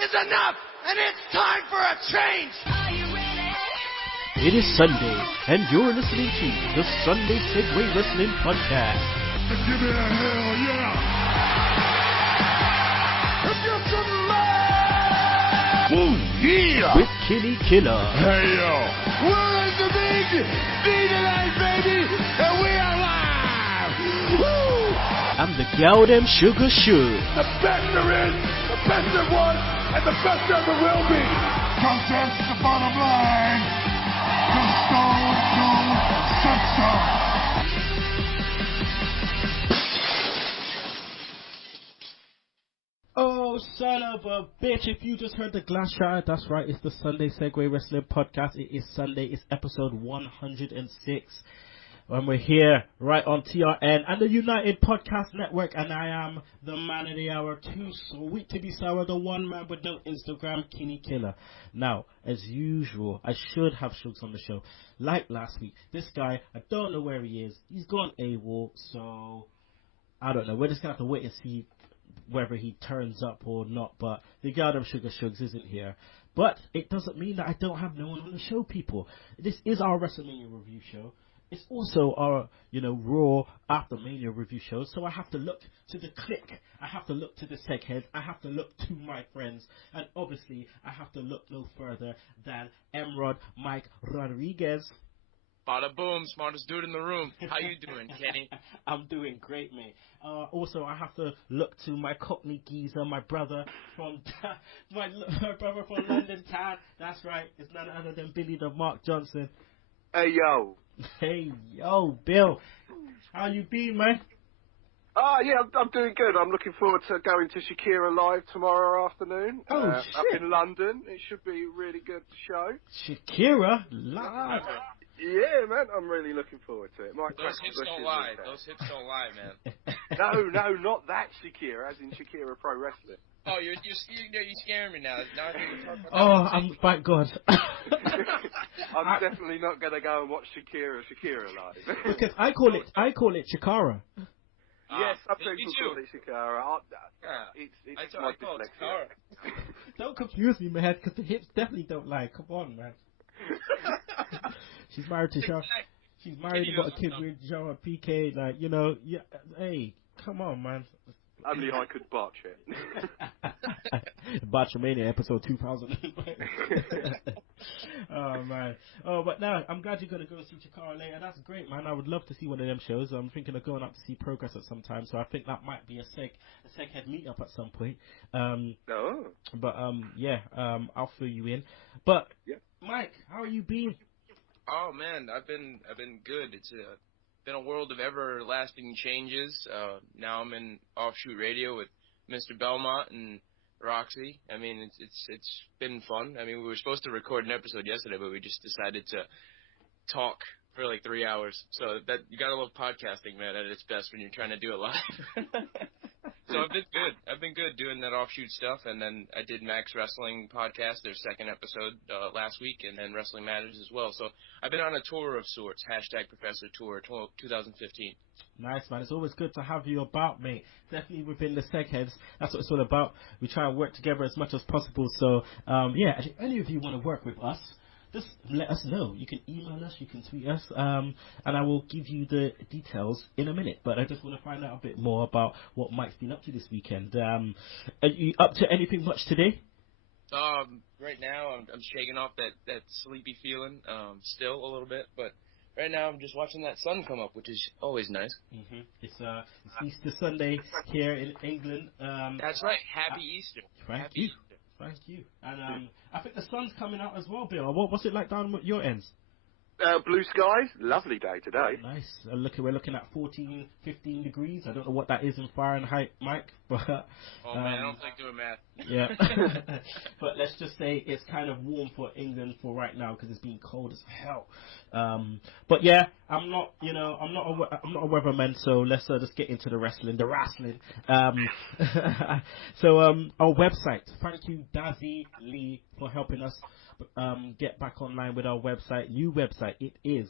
is enough, and it's time for a change. Are you ready? It is Sunday, and you're listening to the Sunday Segue Wrestling Podcast. Give me a hell yeah! Ooh, yeah! With Kinny, Killa. Hey yo! We're in the big D-Tonight, baby! And we are live! Woo! I'm the gal them sugar shoe. The best there is, the best there was, and the best there ever will be! Contest the bottom line! The Stone Cold Stunner! Oh, son of a bitch, if you just heard the glass shatter, that's right, it's the Sunday Segue Wrestling Podcast. It is Sunday, it's episode 106. And we're here right on TRN and the United Podcast Network, and I am the man of the hour, too sweet to be sour, the one man with no Instagram, Kinny Killa. Now, as usual, I should have Sugs on the show. Like last week, this guy, I don't know where he is. He's gone AWOL, so I don't know. We're just going to have to wait and see whether he turns up or not, but the goddamn Sugar Shugs isn't here. But it doesn't mean that I don't have no one on the show, people. This is our Wrestlemania review show. It's also our, Raw After Mania review show, so I have to look to the click. I have to look to the segheads. I have to look to my friends. And obviously, I have to look no further than Emrod Mike Rodrigues. Bada boom, smartest dude in the room. How you doing, Kenny? I'm doing great, mate. Also, I have to look to my Cockney geezer, my brother from my brother from London town. That's right, it's none other than Billy the Mark Johnson. Hey yo. Hey yo, Bill. How you been, man? Yeah, I'm doing good. I'm looking forward to going to Shakira Live tomorrow afternoon. Oh, shit. Up in London. It should be a really good show. Shakira Live? Yeah, man, I'm really looking forward to it. Those hips don't lie. Those hips don't lie, man. No, not that Shakira, as in Shakira Pro Wrestling. Oh, you're scaring me now. Now I think we're talking about thank God. I'm definitely not going to go and watch Shakira Live. Because I call it Shakara. Yes, some people call it Shakira. It's my call it dyslexia. Shakira. Don't confuse me, man, because the hips definitely don't lie. Come on, man. She's married to Sean. She's married and got a kid with Jean PK. Like, yeah. Hey, come on, man. Only I could botch it. Botchamania episode 2000. Oh man. Oh, but now I'm glad you're gonna go see Chikara later. That's great, man. I would love to see one of them shows. I'm thinking of going up to see Progress at some time, so I think that might be a Seghead meetup at some point. But I'll fill you in. But yeah. Mike, how are you been? Oh man, I've been good. It's been a world of everlasting changes. Now I'm in offshoot radio with Mr. Belmont and Roxy. I mean, it's been fun. I mean, we were supposed to record an episode yesterday, but we just decided to talk for like 3 hours. So that you gotta love podcasting, man, at its best when you're trying to do it live. So I've been good doing that offshoot stuff, and then I did Max Wrestling Podcast, their second episode last week, and then Wrestling Matters as well. So I've been on a tour of sorts, #Professor Tour 2015. Nice, man. It's always good to have you about, mate. Definitely within the Segheads. That's what it's all about. We try and work together as much as possible. So, if any of you want to work with us, just let us know. You can email us, you can tweet us, and I will give you the details in a minute. But I just want to find out a bit more about what Mike's been up to this weekend. Are you up to anything much today? Right now I'm shaking off that sleepy feeling, still a little bit, but right now I'm just watching that sun come up, which is always nice. Mm-hmm. It's Easter Sunday here in England. That's right. Happy Easter. Happy Easter. Thank you. And I think the sun's coming out as well, Bill. What's it like down at your ends? Blue skies. Lovely day today. Nice. We're looking at 14, 15 degrees. I don't know what that is in Fahrenheit, Mike. But oh, man, I don't like doing math. Yeah. But let's just say it's kind of warm for England for right now because it's been cold as hell. But yeah, I'm not a weatherman, so let's just get into the wrestling. So our website. Thank you, Dazzy Lee, for helping us get back online with our website. New website. It is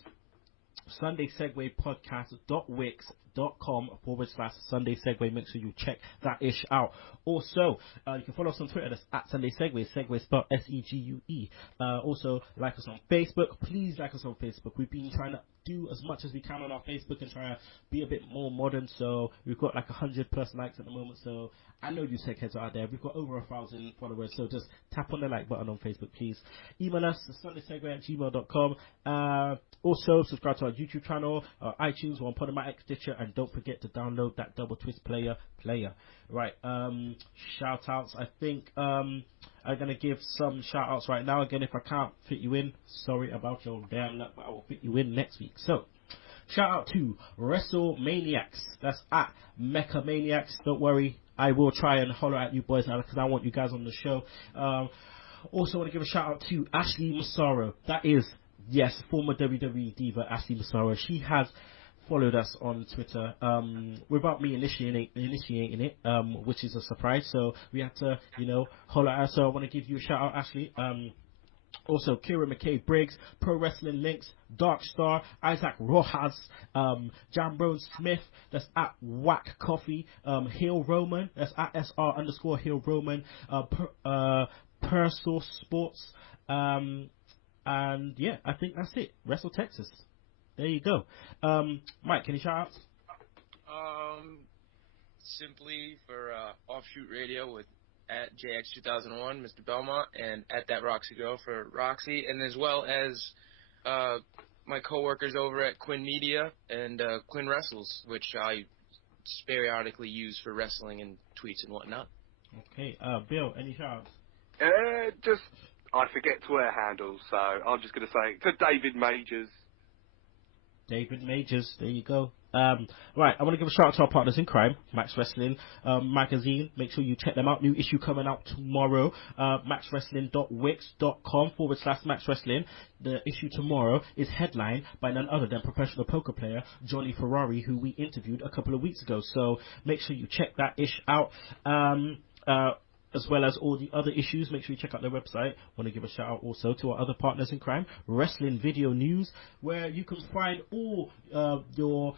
SundaySegwayPodcast.wix.com/Sunday Segway. Make sure you check that ish out. Also, you can follow us on Twitter. That's at Sunday Segway. Segway spelled SEGUE. Also, like us on Facebook. Please like us on Facebook. We've been trying to do as much as we can on our Facebook and try to be a bit more modern. So we've got like 100+ likes at the moment. So I know you tech heads are out there. We've got over 1,000 followers. So just tap on the like button on Facebook, please. Email us at sundaysegway@gmail.com. Also, subscribe to our YouTube channel, iTunes, one Podomatic, Stitcher, and don't forget to download that Double Twist player. Right, shout outs. I think I'm gonna give some shout outs right now. Again, if I can't fit you in, sorry about your damn luck, but I will fit you in next week. So, shout out to Wrestlemaniacs. That's at Mecha Maniacs. Don't worry, I will try and holler at you boys because I want you guys on the show. Also want to give a shout out to Ashley Massaro. That is, yes, former WWE diva Ashley Massaro. She has followed us on Twitter without me initiating it, which is a surprise. So we had to, holler at her. So I want to give you a shout out, Ashley. Also, Kira McKay Briggs, Pro Wrestling Links, Dark Star, Isaac Rojas, Jambrone Smith, that's at Whack Coffee, Hill Roman, that's at SR_Hill Roman, Persource Sports, and yeah, I think that's it. Wrestle Texas. There you go. Mike, any shout outs? Simply for Offshoot Radio with at JX2001, Mr. Belmont, and at that Roxy Girl for Roxy, and as well as my coworkers over at Quinn Media and Quinn Wrestles, which I periodically use for wrestling and tweets and whatnot. Okay, Bill, any shout outs? Just, I forget Twitter handles, so I'm just going to say to David Majors. David Majors, there you go. Right, I want to give a shout out to our partners in crime, Max Wrestling magazine. Make sure you check them out. New issue coming out tomorrow. maxwrestling.wix.com/Max Wrestling. The issue tomorrow is headlined by none other than professional poker player Johnny Ferrari, who we interviewed a couple of weeks ago. So make sure you check that ish out. As well as all the other issues, make sure you check out their website. Want to give a shout out also to our other partners in crime, Wrestling Video News, where you can find all your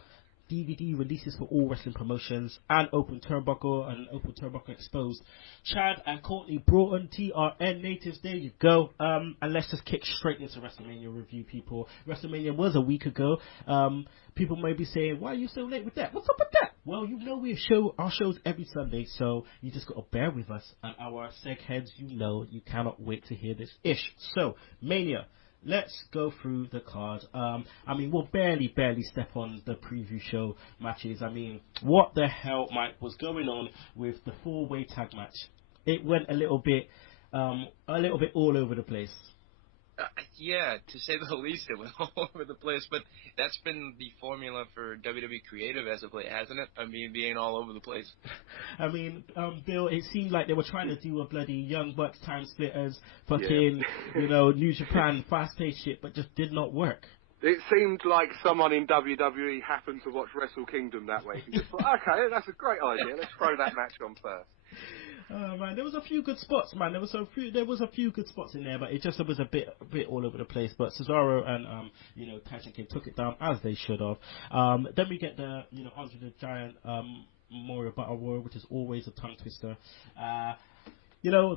DVD releases for all wrestling promotions, and Open Turnbuckle and Open Turnbuckle Exposed. Chad and Courtney Broughton, TRN natives, there you go. And let's just kick straight into WrestleMania review, people. WrestleMania was a week ago. People may be saying, why are you so late with that? What's up with that? Well, we show our shows every Sunday, so you just got to bear with us. And our seg heads, you cannot wait to hear this ish. So, Mania. Let's go through the card. We'll barely step on the preview show matches. What the hell, Mike, was going on with the 4-way tag match? It went a little bit all over the place. Yeah, to say the least, it went all over the place. But that's been the formula for WWE Creative as of late, hasn't it? Being all over the place. Bill, it seemed like they were trying to do a bloody Young Bucks Time Splitters, fucking, New Japan fast-paced shit, but just did not work. It seemed like someone in WWE happened to watch Wrestle Kingdom that week and just thought, okay, that's a great idea. Let's throw that match on first. Man, there was a few good spots, man. There was a few good spots in there, but it just was a bit all over the place. But Cesaro and Tyson Kidd took it down as they should have. Then we get the Andre the Giant Memorial Battle Royal, which is always a tongue twister.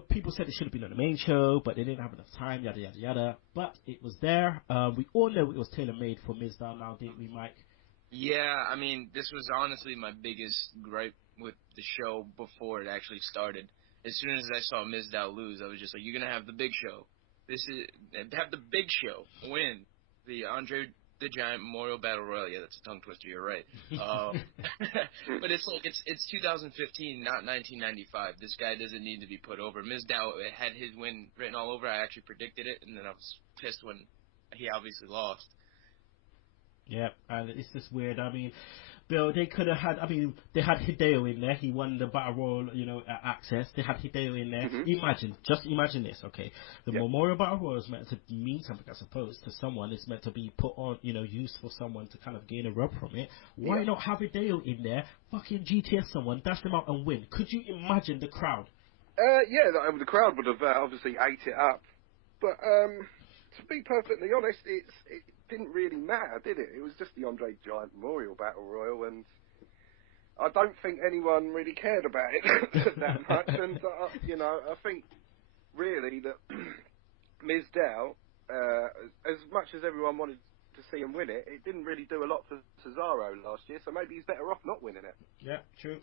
People said it should have been on the main show, but they didn't have enough time, yada yada yada. But it was there. We all know it was tailor made for Mizdow now, didn't we, Mike? Yeah, this was honestly my biggest gripe with the show before it actually started. As soon as I saw Mizdow lose, I was just like, you're going to have the big show. Have the big show win the Andre the Giant Memorial Battle Royal. Yeah, that's a tongue twister, you're right. But it's like, it's 2015, not 1995. This guy doesn't need to be put over. Mizdow had his win written all over. I actually predicted it, and then I was pissed when he obviously lost. Yeah, and it's just weird. Bill, they could have had, they had Hideo in there. He won the Battle Royal, Access. They had Hideo in there. Mm-hmm. Just imagine this, okay? The Memorial Battle Royal is meant to mean something, I suppose, to someone. It's meant to be put on, used for someone to kind of gain a rub from it. Why not have Hideo in there, fucking GTS someone, dash them out and win? Could you imagine the crowd? The crowd would have obviously ate it up. But to be perfectly honest, didn't really matter, did it? It was just the Andre the Giant Memorial Battle Royal, and I don't think anyone really cared about it that much. And I think really that Mizdow, as much as everyone wanted to see him win it, it didn't really do a lot for Cesaro last year, so maybe he's better off not winning it. Yeah, true.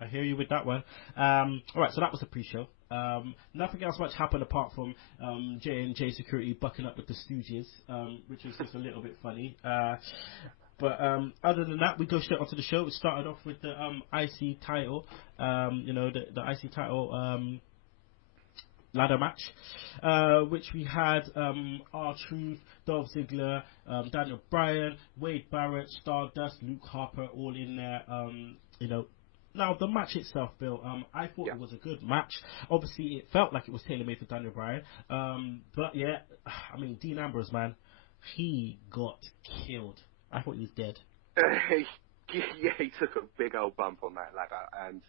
I hear you with that one. Alright, so that was the pre-show. Nothing else much happened apart from J&J Security bucking up with the Stooges, which was just a little bit funny. But other than that, we go straight onto the show. We started off with the IC title, the IC title ladder match, which we had R-Truth, Dolph Ziggler, Daniel Bryan, Wade Barrett, Stardust, Luke Harper, all in there. Now the match itself, Bill, I thought it was a good match. Obviously, it felt like it was tailor-made for Daniel Bryan, but yeah, I mean, Dean Ambrose, man, he got killed. I thought he was dead. Yeah, he took a big old bump on that ladder, and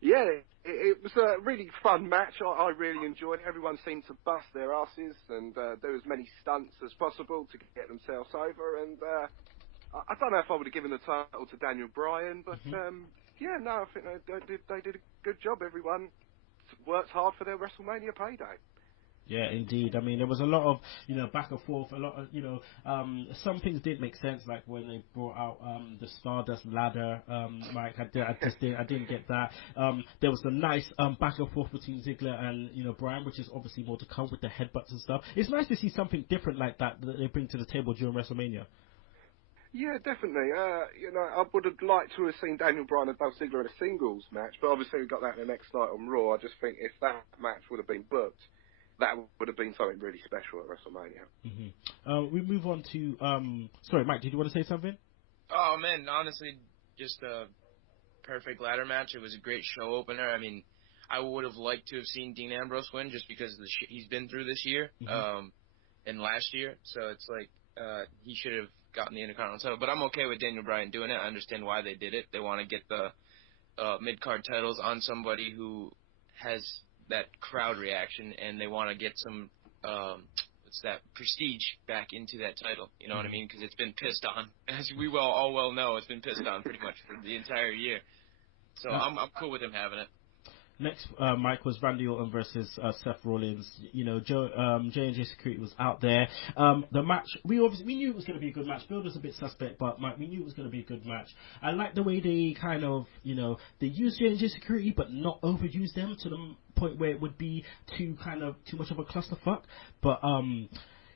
yeah, it was a really fun match. I really enjoyed it. Everyone seemed to bust their asses and do as many stunts as possible to get themselves over. And I don't know if I would have given the title to Daniel Bryan, but I think they did a good job. Everyone worked hard for their WrestleMania payday. Yeah, indeed. I mean, there was a lot of, back and forth, a lot of, some things did make sense, like when they brought out the Stardust ladder, Mike, I didn't get that. There was the nice back and forth between Ziggler and, Bryan, which is obviously more to come with the headbutts and stuff. It's nice to see something different like that they bring to the table during WrestleMania. Yeah, definitely. I would have liked to have seen Daniel Bryan and Dolph Ziggler in a singles match, but obviously we got that in the next night on Raw. I just think if that match would have been booked, that would have been something really special at WrestleMania. Mm-hmm. We move on to... sorry, Mike, did you want to say something? Oh, man, honestly, just a perfect ladder match. It was a great show opener. I mean, I would have liked to have seen Dean Ambrose win just because of the shit he's been through this year and last year. So it's like he should have gotten the Intercontinental title. But I'm okay with Daniel Bryan doing it. I understand why they did it. They want to get the mid-card titles on somebody who has that crowd reaction, and they want to get some prestige back into that title. You know what I mean? Because it's been pissed on, as we all well know. It's been pissed on pretty much for the entire year. So I'm cool with him having it. Next, Mike, was Randy Orton versus Seth Rollins. J&J Security was out there. The match, we knew it was going to be a good match. Bill was a bit suspect, but Mike, we knew it was going to be a good match. I like the way they kind of, they used J&J Security, but not overuse them to the point where it would be too much of a clusterfuck. But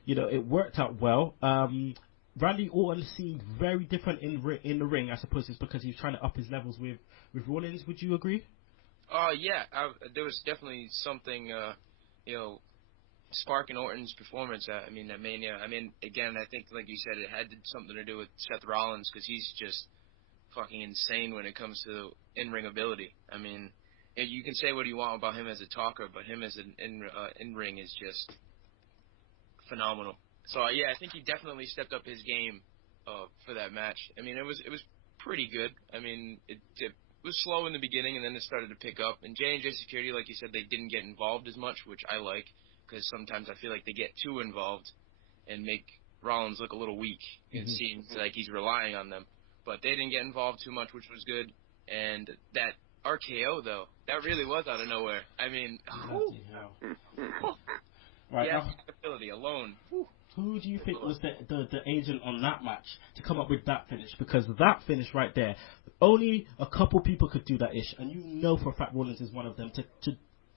it worked out well. Randy Orton seemed very different in the ring. I suppose it's because he's trying to up his levels with Rollins. Would you agree? Yeah, there was definitely something, sparking Orton's performance at Mania. I mean, again, I think, like you said, it had something to do with Seth Rollins because he's just fucking insane when it comes to in-ring ability. I mean, you can say what you want about him as a talker, but him as an in-ring is just phenomenal. So, yeah, I think he definitely stepped up his game for that match. I mean, it was pretty good. I mean, it was slow in the beginning, and then it started to pick up. And J&J Security, like you said, they didn't get involved as much, which I like, because sometimes I feel like they get too involved and make Rollins look a little weak. It seems like he's relying on them. But they didn't get involved too much, which was good. And that RKO, though, that really was out of nowhere. I mean, right, ability alone. Who do you think was the agent on that match to come up with that finish? Because that finish right there, only a couple people could do that ish, and for a fact Rollins is one of them, to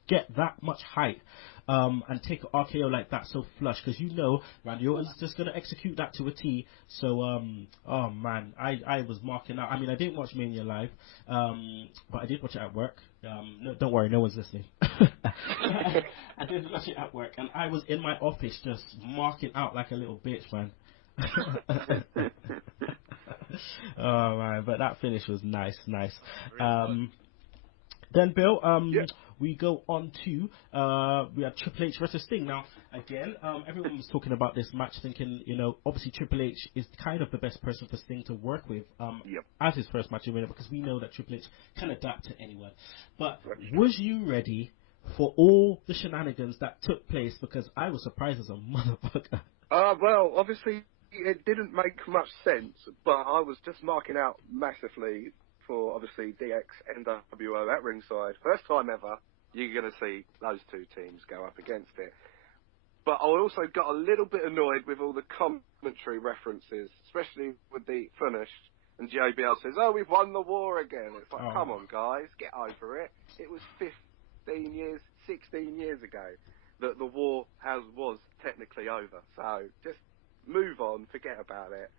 get that much height and take an RKO like that so flush, because Randy Orton's just going to execute that to a T. So, oh man, I was marking out. I mean, I didn't watch Mania live, but I did watch it at work. No, don't worry, no one's listening. I did watch it at work, and I was in my office just marking out like a little bitch, man. Oh man, but that finish was nice. Then Bill, we go on to we had Triple H versus Sting. Now again, everyone was talking about this match, thinking obviously Triple H is kind of the best person for Sting to work with as his first match in, because we know that Triple H can adapt to anyone. But was you ready for all the shenanigans that took place? Because I was surprised as a motherfucker. Well, obviously it didn't make much sense, but I was just marking out massively for, obviously, DX, NWO at ringside. First time ever, you're going to see those two teams go up against it. But I also got a little bit annoyed with all the commentary references, especially with the finish. And JBL says, "Oh, we've won the war again." It's like, come on, guys, get over it. It was 15 years, 16 years ago that the war was technically over. So just move on, forget about it.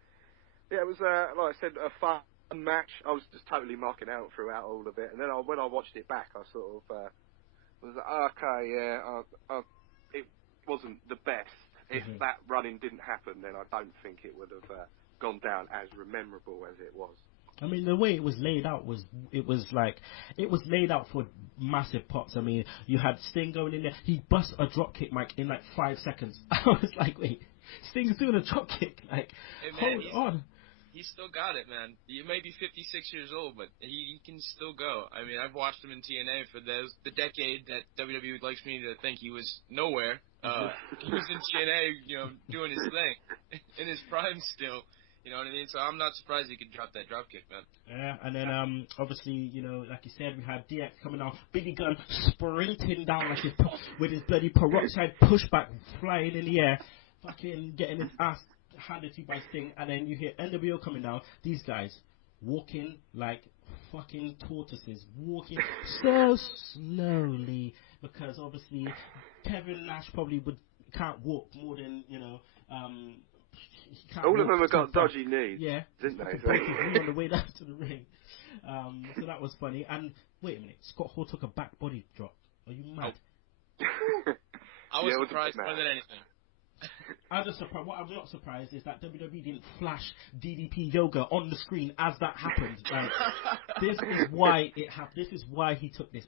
Yeah, it was, like I said, a fun match. I was just totally marking out throughout all of it. And then when I watched it back, I sort of was like, okay, yeah, it wasn't the best. If that run-in didn't happen, then I don't think it would have gone down as memorable as it was. I mean, the way it was laid out was laid out for massive pops. I mean, you had Sting going in there. He bust a drop kick, Mike, in like 5 seconds. I was like, wait, Sting's doing a drop kick? Like, hey, man, hold on. He's still got it, man. He may be 56 years old, but he can still go. I mean, I've watched him in TNA for the decade that WWE likes me to think he was nowhere. He was in TNA, doing his thing in his prime still. You know what I mean? So I'm not surprised he could drop that drop kick, man. Yeah, and then obviously, like you said, we had DX coming down, Billy Gunn sprinting down like with his bloody peroxide pushback flying in the air, fucking getting his ass handed to you by Sting, and then you hear NWO coming down. These guys walking like fucking tortoises, walking so slowly, because obviously Kevin Nash probably can't walk more than all of them have got dodgy knees, yeah, didn't they? Broke his knee on the way down to the ring. So that was funny. And wait a minute, Scott Hall took a back body drop. Are you mad? I was surprised more than anything. I'm just surprised. What I'm not surprised is that WWE didn't flash DDP Yoga on the screen as that happened. Like, this is why it happened. This is why he took this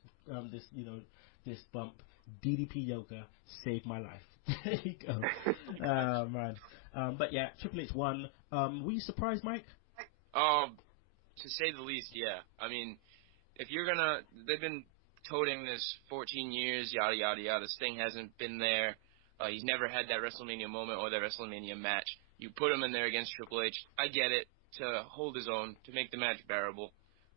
bump. DDP Yoga saved my life. There you go. Man. But yeah, Triple H won. Were you surprised, Mike? To say the least, yeah. I mean, they've been toting this 14 years, yada yada yada. Sting hasn't been there. He's never had that WrestleMania moment or that WrestleMania match. You put him in there against Triple H. I get it, to hold his own, to make the match bearable.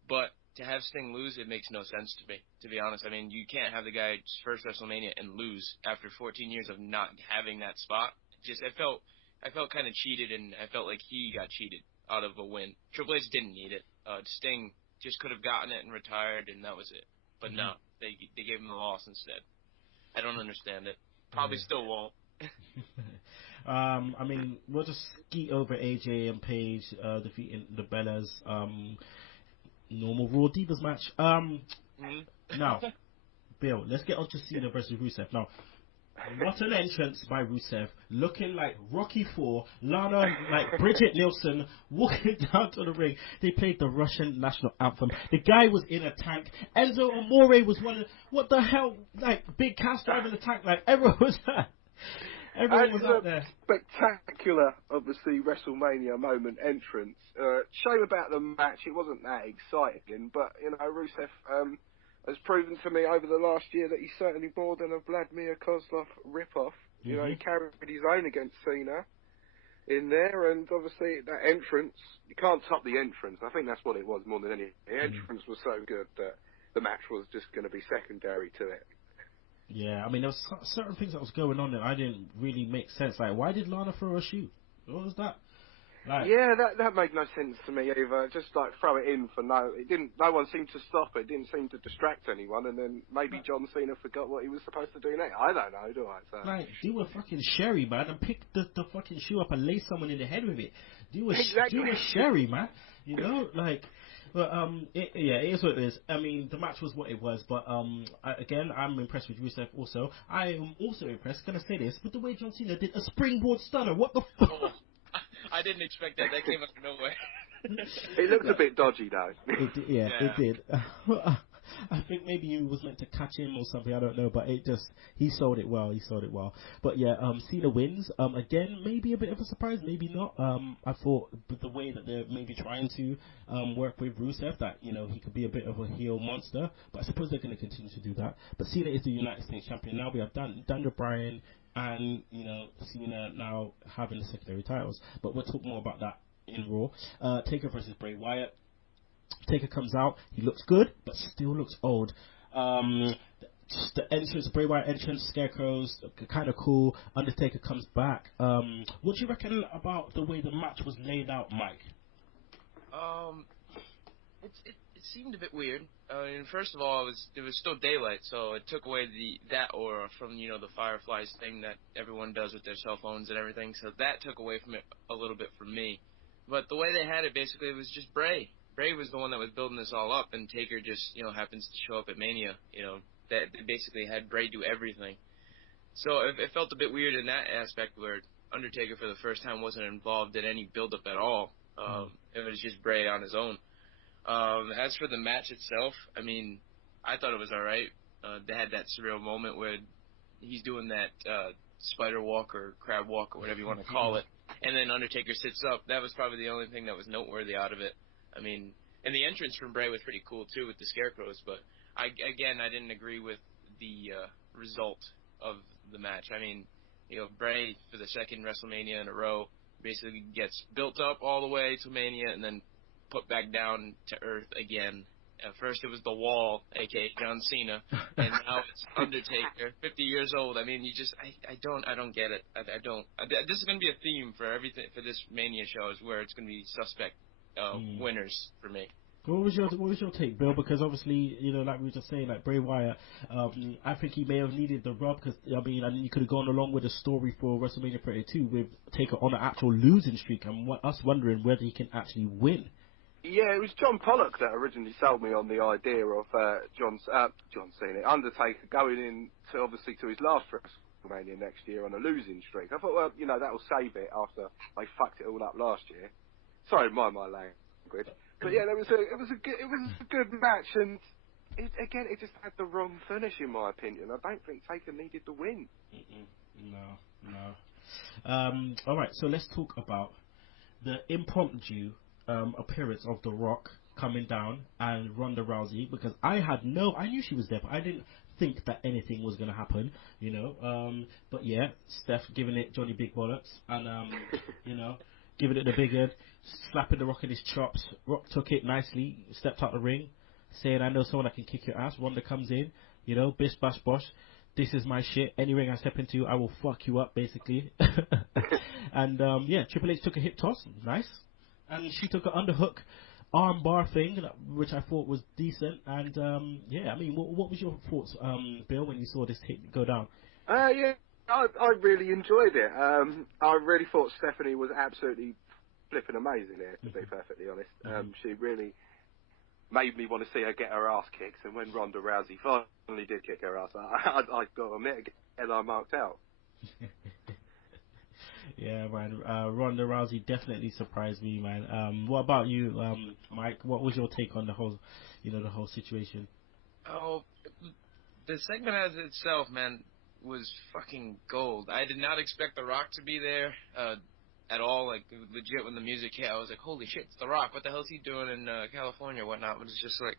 But to have Sting lose, it makes no sense to me, to be honest. I mean, you can't have the guy's first WrestleMania and lose after 14 years of not having that spot. I felt kind of cheated, and I felt like he got cheated out of a win. Triple H didn't need it. Sting just could have gotten it and retired, and that was it. But no, they gave him the loss instead. I don't understand it. Probably still won't. I mean, we'll just skeet over AJ and Paige defeating the Bellas. Normal Raw Divas match. Now, Bill, let's get on to Cena versus Rusev. Now, what an entrance by Rusev, looking like Rocky IV, Lana like Bridget Nielsen walking down to the ring. They played the Russian national anthem. The guy was in a tank. Enzo Amore was what the hell, like Big Cass driving the tank, like everyone was there. Everyone was out there. Spectacular, obviously, WrestleMania moment entrance. Shame about the match, it wasn't that exciting, but, Rusev has proven to me over the last year that he's certainly more than a Vladimir Kozlov rip-off. He carried his own against Cena in there, and obviously that entrance, you can't top the entrance. I think that's what it was more than anything. The entrance was so good that the match was just going to be secondary to it. Yeah, I mean, there was certain things that was going on that I didn't really make sense. Like, why did Lana throw a shoe? What was that? Like, yeah, that made no sense to me either. Just like throw it in for no one seemed to stop it. It didn't seem to distract anyone, and then maybe John Cena forgot what he was supposed to do next. I don't know, do I? So. Like, do a fucking Sherry, man, and pick the fucking shoe up and lace someone in the head with it. Do a Sherry, man. But it is what it is. I mean, the match was what it was, but again, I'm impressed with Rusev also. I am also impressed, can I say this, with the way John Cena did a springboard stunner. What the fuck? Oh, I didn't expect that. That came out of nowhere. It looked a bit dodgy, though. It did. I think maybe he was meant to catch him or something, I don't know, but he sold it well, But yeah, Cena wins. Again, maybe a bit of a surprise, maybe not. I thought with the way that they're maybe trying to work with Rusev, that, he could be a bit of a heel monster, but I suppose they're going to continue to do that. But Cena is the United States champion. Now we have Daniel Bryan, and Cena now having the secondary titles. But we'll talk more about that in Raw. Taker versus Bray Wyatt. Taker comes out. He looks good, but still looks old. The entrance, Bray Wyatt entrance, Scarecrows, kind of cool. Undertaker comes back. What do you reckon about the way the match was laid out, Mike? It seemed a bit weird. First of all, it was still daylight, so it took away that aura from the Fireflies thing that everyone does with their cell phones and everything. So that took away from it a little bit from me. But the way they had it, basically, it was just Bray. Bray was the one that was building this all up, and Taker just happens to show up at Mania. That they basically had Bray do everything. So it felt a bit weird in that aspect where Undertaker for the first time wasn't involved in any build-up at all. It was just Bray on his own. As for the match itself, I thought it was all right. They had that surreal moment where he's doing that spider walk or crab walk or whatever you want to call it, and then Undertaker sits up. That was probably the only thing that was noteworthy out of it. And the entrance from Bray was pretty cool too with the Scarecrows, but I didn't agree with the result of the match. Bray for the second WrestleMania in a row basically gets built up all the way to Mania and then put back down to earth again. At first it was the Wall, aka John Cena, and now it's Undertaker, 50 years old. I don't get it. This is going to be a theme for everything for this Mania show, is where it's going to be suspect winners for me. What was your take, Bill? Because obviously, like we were just saying, like Bray Wyatt, I think he may have needed the rub because you could have gone along with the story for WrestleMania 32 with Taker on an actual losing streak, and us wondering whether he can actually win. Yeah, it was John Pollock that originally sold me on the idea of John Cena, Undertaker going in to his last WrestleMania next year on a losing streak. I thought, well, that'll save it after they fucked it all up last year. Sorry, mind my language. But yeah, it was a good match, and it just had the wrong finish in my opinion. I don't think Taker needed the win. No. All right, so let's talk about the impromptu appearance of The Rock coming down and Ronda Rousey, because I knew she was there, but I didn't think that anything was going to happen, but yeah, Steph giving it Johnny Big Bollocks and giving it the big head, slapping The Rock in his chops. Rock took it nicely, stepped out the ring, saying, I know someone that can kick your ass. Ronda comes in, bish bash bosh, this is my shit, any ring I step into I will fuck you up, basically. And Triple H took a hip toss, nice, and she took an underhook arm bar thing, which I thought was decent. And what was your thoughts, Bill, when you saw this hit go down? I really enjoyed it. I really thought Stephanie was absolutely flipping amazing here, to be perfectly honest. She really made me want to see her get her ass kicked, and when Ronda Rousey finally did kick her ass, I got to admit again, I marked out. Yeah, man. Ronda Rousey definitely surprised me, man. What about you, Mike? What was your take on the whole situation? Oh, the segment as itself, man, was fucking gold. I did not expect The Rock to be there at all. Like, legit, when the music hit, I was like, holy shit, it's The Rock. What the hell is he doing in California or whatnot? But it's just like,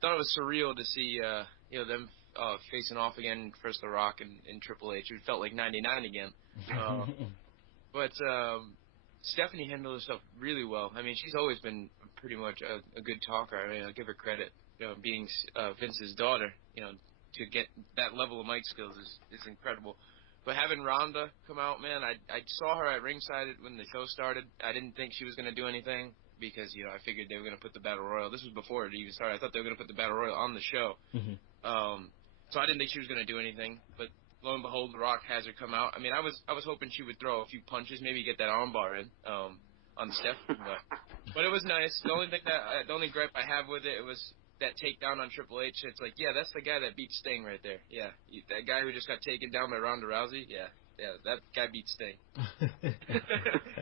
thought it was surreal to see them facing off again, first The Rock and Triple H. It felt like 99 again. But Stephanie handled herself really well. She's always been pretty much a good talker. I'll give her credit. Being Vince's daughter, to get that level of mic skills is incredible. But having Ronda come out, man, I saw her at ringside when the show started. I didn't think she was going to do anything because, I figured they were going to put the Battle Royal. This was before it even started. I thought they were going to put the Battle Royal on the show. So I didn't think she was going to do anything. But lo and behold, The Rock has her come out. I was hoping she would throw a few punches, maybe get that armbar in on Steph. But it was nice. The only gripe I have with it was that takedown on Triple H. It's like, yeah, that's the guy that beat Sting right there. Yeah, that guy who just got taken down by Ronda Rousey. Yeah, that guy beat Sting.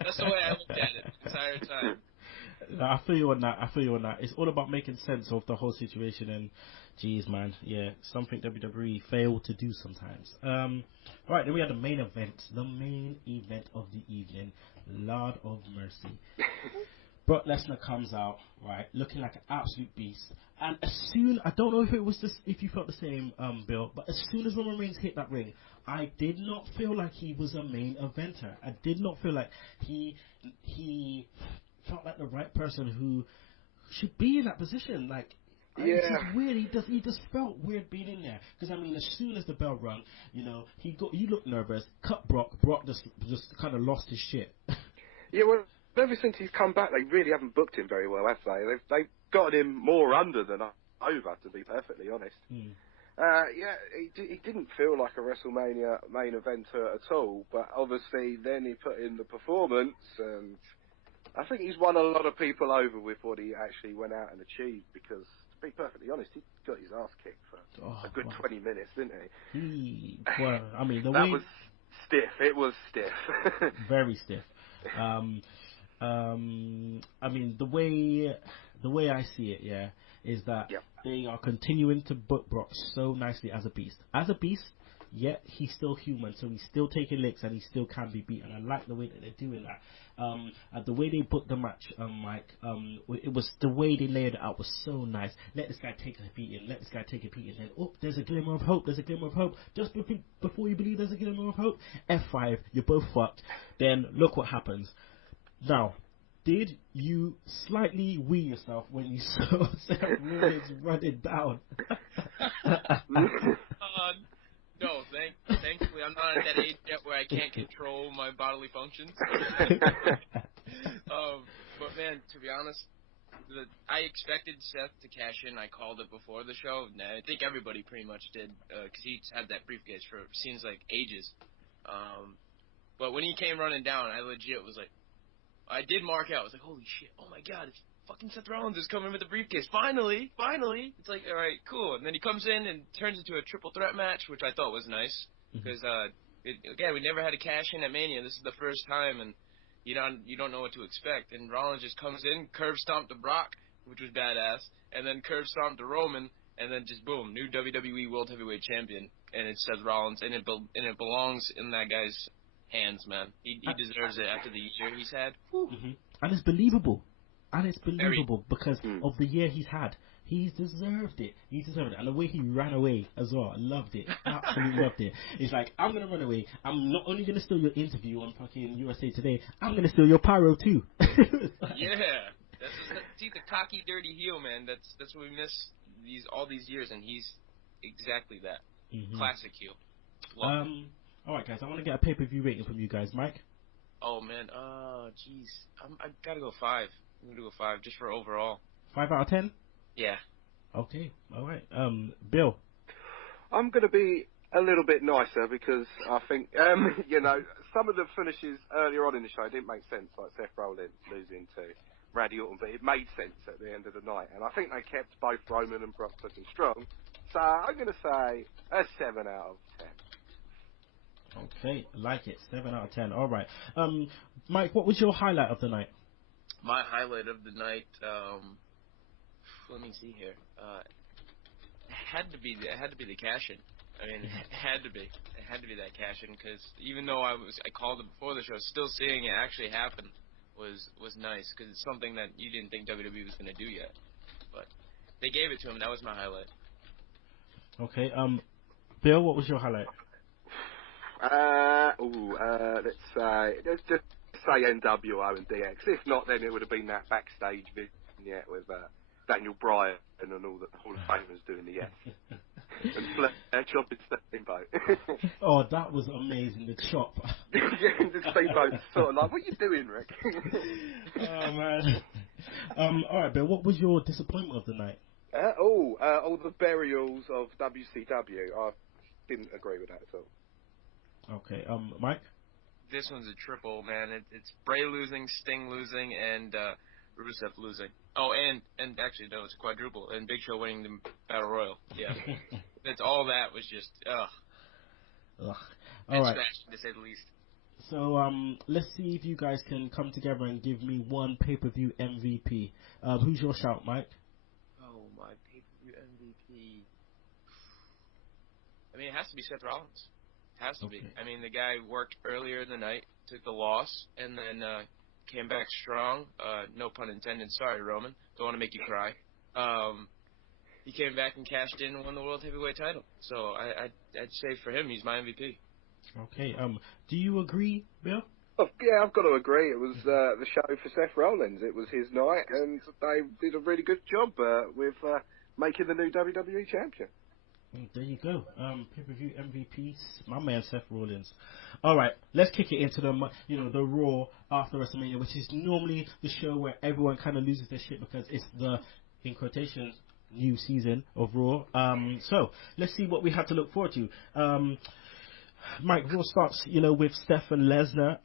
That's the way I looked at it the entire time. No, I feel you on that. It's all about making sense of the whole situation, and geez, man, yeah, something WWE failed to do sometimes. Right, then we had the main event of the evening. Lord of mercy. Brock Lesnar comes out, right, looking like an absolute beast. And as soon, I don't know if it was this, if you felt the same, Bill, but as soon as Roman Reigns hit that ring, I did not feel like he was a main eventer. I did not feel like he felt like the right person who should be in that position. Like, it's just weird. He just felt weird being in there. Because I mean, as soon as the bell rung, you know, he looked nervous. Cut Brock. Brock just kind of lost his shit. Yeah, well, ever since he's come back, they really haven't booked him very well, have they? They've got him more under than over, to be perfectly honest. He didn't feel like a WrestleMania main eventer at all, but obviously then he put in the performance, and I think he's won a lot of people over with what he actually went out and achieved, because, to be perfectly honest, he got his ass kicked for a good 20 minutes, didn't he? Well, I mean, that was stiff. It was stiff. Very stiff. I mean, the way I see it, is that they are continuing to book Brock so nicely as a beast. As a beast, yet he's still human, so he's still taking licks and he still can be beaten. I like the way that they're doing that. The way they booked the match, Mike, it was the way they laid it out was so nice. Let this guy take a beating. Let this guy take a beating. Then, there's a glimmer of hope. There's a glimmer of hope. Just before you believe there's a glimmer of hope, F5, you're both fucked. Then look what happens. Now, did you slightly wee yourself when you saw Seth Rollins running down? No, thankfully I'm not at that age yet where I can't control my bodily functions. But man, to be honest, I expected Seth to cash in. I called it before the show. I think everybody pretty much did, because he's had that briefcase for seems like ages. But when he came running down, I legit was like, I did mark out. I was like, holy shit, oh my god, it's fucking Seth Rollins is coming with the briefcase. Finally. It's like, all right, cool. And then he comes in and turns into a triple threat match, which I thought was nice. Because, again, we never had a cash in at Mania. This is the first time, and you don't know what to expect. And Rollins just comes in, curb stomped to Brock, which was badass, and then curb stomped to Roman, and then just boom, new WWE World Heavyweight Champion. And it's Seth Rollins, and it belongs in that guy's hands, man. He deserves it after the year he's had. And it's believable. Because of the year he's had. He's deserved it. And the way he ran away as well, I loved it. Absolutely loved it. It's like, I'm going to run away. I'm not only going to steal your interview on fucking USA Today, I'm going to steal your pyro too. Yeah. See, the cocky, dirty heel, man. That's what we miss all these years, and he's exactly that. Classic heel. Alright guys, I want to get a pay-per-view rating from you guys. Mike? Oh man, jeez. I gotta go 5. I'm gonna go 5 just for overall. 5 out of 10? Yeah. Okay, alright. Bill? I'm gonna be a little bit nicer because I think, some of the finishes earlier on in the show didn't make sense, like Seth Rollins losing to Randy Orton, but it made sense at the end of the night. And I think they kept both Roman and Brock looking strong. So I'm gonna say a 7 out of 10. Okay, like it. 7 out of 10. All right. Mike, what was your highlight of the night? My highlight of the night, let me see here. It had to be the cash-in. I mean, it had to be that cash-in, because even though I called it before the show, still seeing it actually happen was nice, because it's something that you didn't think WWE was going to do yet. But they gave it to him. That was my highlight. Okay. Bill, what was your highlight? Let's just say NWO and DX. If not, then it would have been that backstage vignette with Daniel Bryan and all the Hall of Famers doing the yes. And Flair chopping Steamboat. Oh, that was amazing, the chop. Yeah, the Steamboat's sort of like, what are you doing, Rick? Oh, man. Alright, Bill, what was your disappointment of the night? All the burials of WCW. I didn't agree with that at all. Okay, Mike? This one's a triple, man. It's Bray losing, Sting losing, and Rusev losing. Oh, and actually, no, it's a quadruple. And Big Show winning the Battle Royal. Yeah. That's all that was just, All right. Smashing, to say the least. So, let's see if you guys can come together and give me one pay-per-view MVP. Who's your shout, Mike? Oh, my pay-per-view MVP. I mean, it has to be Seth Rollins. Has to be. I mean, the guy worked earlier in the night, took the loss, and then came back strong. No pun intended. Sorry, Roman. Don't want to make you cry. He came back and cashed in and won the World Heavyweight title. So I'd say for him, he's my MVP. Okay. Do you agree, Bill? Oh, yeah, I've got to agree. It was the show for Seth Rollins. It was his night, and they did a really good job with making the new WWE champion. There you go. Pay-per-view MVP, my man Seth Rollins. All right, let's kick it into the Raw after WrestleMania, which is normally the show where everyone kind of loses their shit because it's the, in quotations, new season of Raw. So let's see what we have to look forward to. Mike, Raw starts, with Steph and Lesnar.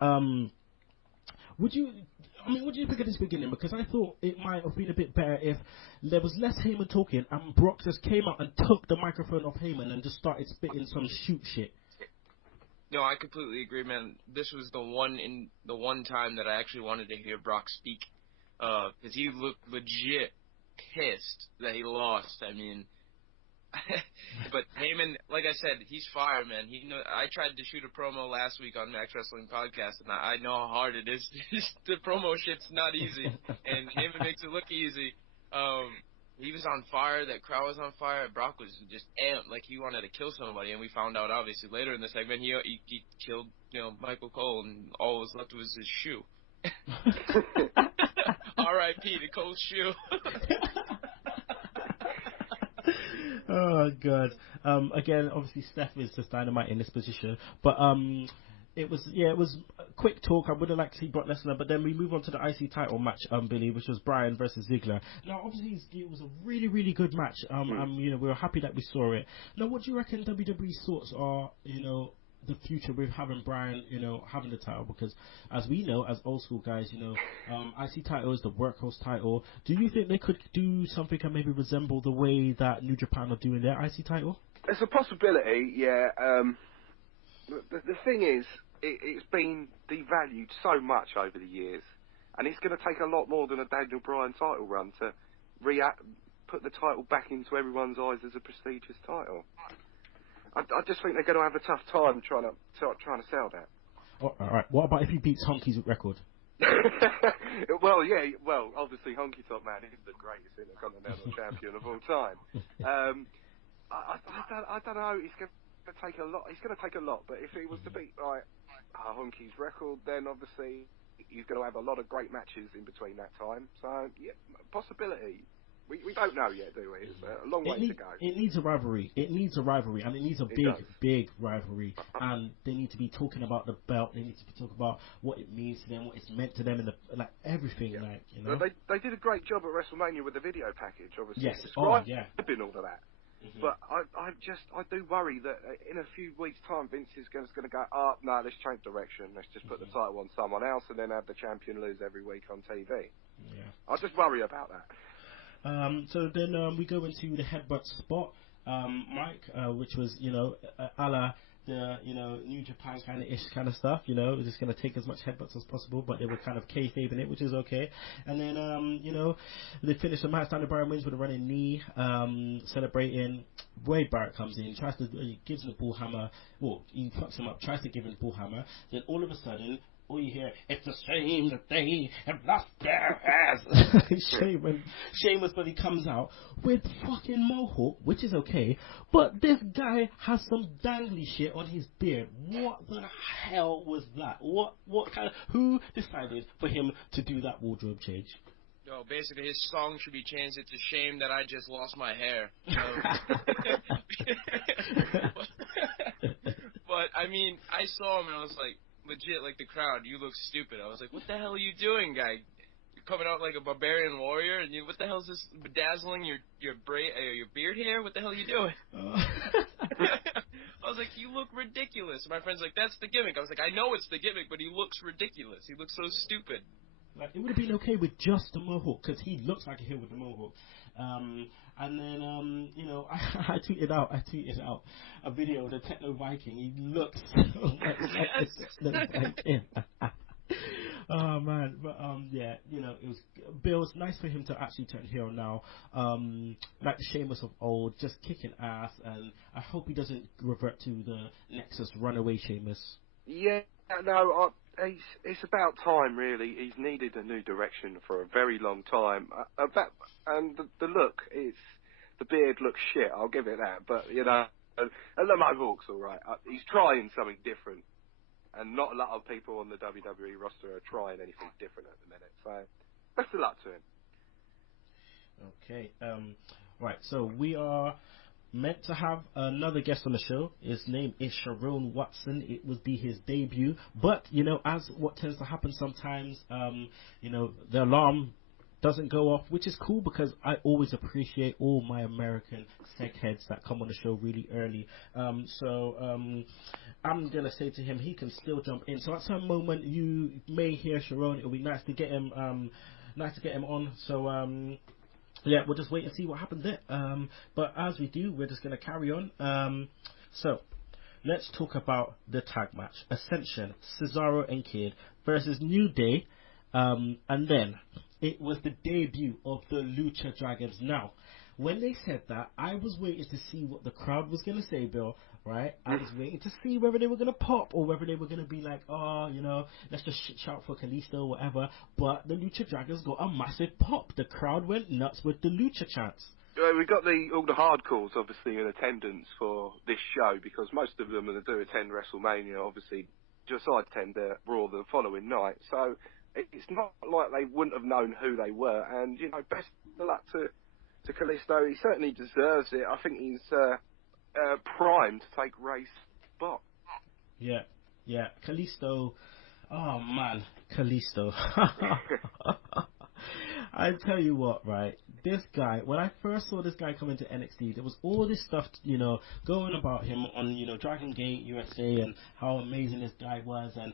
What do you think of this beginning? Because I thought it might have been a bit better if there was less Heyman talking and Brock just came out and took the microphone off Heyman and just started spitting some shoot shit. No, I completely agree, man. This was the one time that I actually wanted to hear Brock speak, because he looked legit pissed that he lost. I mean, but Heyman, like I said, he's fire, man. I tried to shoot a promo last week on Max Wrestling Podcast, and I know how hard it is. The promo shit's not easy, and Heyman makes it look easy. He was on fire. That crowd was on fire. Brock was just amped, like he wanted to kill somebody, and we found out obviously later in the segment he killed Michael Cole, and all was left was his shoe. R.I.P. to Cole's shoe. Oh god. Again, obviously Steph is just dynamite in this position, but it was a quick talk. I would have liked to see Brock Lesnar, but then we move on to the IC title match, Billy, which was Bryan versus Ziggler. Now, obviously, it was a really, really good match. We were happy that we saw it. Now, what do you reckon WWE's thoughts are? The future with having Bryan, having the title, because as we know, as old school guys, IC title is the workhorse title. Do you think they could do something and maybe resemble the way that New Japan are doing their IC title? It's a possibility, yeah. The thing is, it's been devalued so much over the years, and it's going to take a lot more than a Daniel Bryan title run to put the title back into everyone's eyes as a prestigious title. I just think they're going to have a tough time trying to sell that. Oh, all right. What about if he beats Honky's record? Well, obviously Honky Tonk Man is the greatest Intercontinental Champion of all time. I don't know. It's going to take a lot. It's going to take a lot. But if he was to beat Honky's record, then obviously he's going to have a lot of great matches in between that time. So yeah, possibility. We don't know yet, do we? It's a long way to go. It needs a rivalry. And it needs a big rivalry. And they need to be talking about the belt. They need to be talking about what it means to them, what it's meant to them, and everything. Yeah. They did a great job at WrestleMania with the video package, obviously. Yes. Describing all of that. Mm-hmm. But I do worry that in a few weeks' time, Vince is going to go, no, let's change direction. Let's just put the title on someone else and then have the champion lose every week on TV. Yeah. I just worry about that. So then we go into the headbutt spot, Mike, which was, a la the, New Japan kind of ish kind of stuff, we're just going to take as much headbutts as possible, but they were kind of kayfabing it, which is okay. And then, they finish the match. Daniel Bryan wins with a running knee, celebrating. Wade Barrett comes in, gives him the bull hammer. Well, he fucks him up, tries to give him the bull hammer. Then all of a sudden, all you hear, it's a shame that they have lost their ass. Sheamus, but he comes out with fucking mohawk, which is okay, but this guy has some dangly shit on his beard. What the hell was that? Who decided for him to do that wardrobe change? No, basically his song should be changed. It's a shame that I just lost my hair. But I mean, I saw him and I was like, legit, like the crowd, you look stupid. I was like, what the hell are you doing, guy? You're coming out like a barbarian warrior, and what the hell is this bedazzling your beard hair? What the hell are you doing? I was like, you look ridiculous. And my friend's like, that's the gimmick. I was like, I know it's the gimmick, but he looks ridiculous. He looks so stupid. Like, it would have been okay with just the mohawk, because he looks like a heel with the mohawk. And then, I tweeted out a video of the Techno Viking. He looks so much like the Techno Viking. Oh, man. But, it was Bill's nice for him to actually turn heel now. Like the Sheamus of old, just kicking ass. And I hope he doesn't revert to the Nexus runaway Sheamus. Yeah, no, it's about time, really. He's needed a new direction for a very long time. And the look, the beard looks shit, I'll give it that. But, you know, and the Mohawk's all right. He's trying something different. And not a lot of people on the WWE roster are trying anything different at the minute. So, best of luck to him. Okay. Right, so we are meant to have another guest on the show. His name is Sherron Watson. It would be his debut. But, you know, as what tends to happen sometimes, you know, the alarm doesn't go off, which is cool because I always appreciate all my American seg heads that come on the show really early. So I'm going to say to him, he can still jump in. So at some moment you may hear Sherron. It'll be nice to get him on. So yeah, we'll just wait and see what happens there. But as we do, we're just going to carry on. So let's talk about the tag match. Ascension, Cesaro and Kid versus New Day. And then it was the debut of the Lucha Dragons. Now, when they said that, I was waiting to see what the crowd was going to say, Bill, right? I was waiting to see whether they were going to pop or whether they were going to be like, oh, you know, let's just shout for Kalisto or whatever. But the Lucha Dragons got a massive pop. The crowd went nuts with the Lucha chants. We got all the hardcores, obviously, in attendance for this show because most of them that do attend WrestleMania, obviously, just attend Raw the following night. So it's not like they wouldn't have known who they were. And, you know, best of luck to Kalisto. He certainly deserves it. I think he's primed to take Ray's spot. Yeah. Kalisto. Oh, man. Kalisto. I tell you what, right? This guy, when I first saw this guy come into NXT, there was all this stuff, you know, going about him on, you know, Dragon Gate USA and how amazing this guy was, and,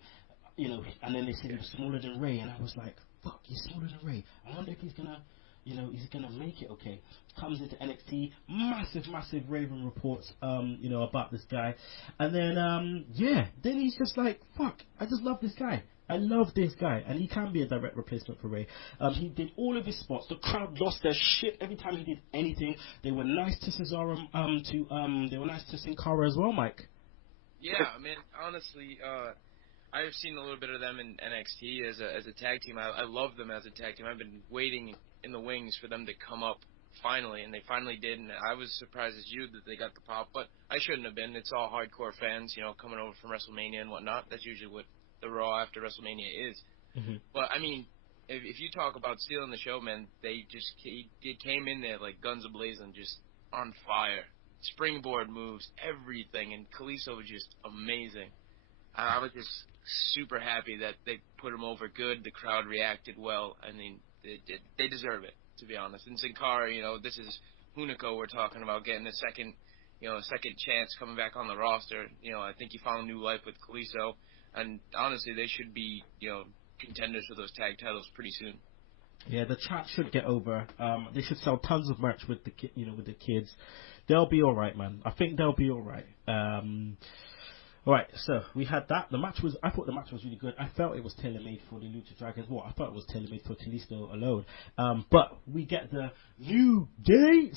you know, and then they said he was smaller than Ray, and I was like, fuck, he's smaller than Ray. I wonder if he's gonna, you know, he's gonna make it okay. Comes into NXT, massive raving reports, you know, about this guy, and then, then he's just like, fuck, I just love this guy. I love this guy, and he can be a direct replacement for Ray. He did all of his spots. The crowd lost their shit every time he did anything. They were nice to Cesaro, they were nice to Sin Cara as well, Mike. Yeah, I mean, honestly, I've seen a little bit of them in NXT as a tag team. I love them as a tag team. I've been waiting in the wings for them to come up finally, and they finally did, and I was surprised as you that they got the pop, but I shouldn't have been. It's all hardcore fans, you know, coming over from WrestleMania and whatnot. That's usually what the Raw after WrestleMania is. Mm-hmm. But, I mean, if you talk about stealing the show, man, they came in there like guns a-blazing, just on fire. Springboard moves, everything, and Kalisto was just amazing. I was just super happy that they put him over good. The crowd reacted well. I mean, they deserve it, to be honest. And Sin Cara, you know, this is Hunico we're talking about, getting a second chance coming back on the roster. You know, I think he found new life with Kalisto. And honestly, they should be, you know, contenders for those tag titles pretty soon. Yeah, the chat should get over. They should sell tons of merch with with the kids. They'll be all right, man. I think they'll be all right. All right, so we had that. I thought the match was really good. I felt it was tailor-made for the Lucha Dragons. Well, I thought it was tailor-made for Kalisto alone. But we get the New Day.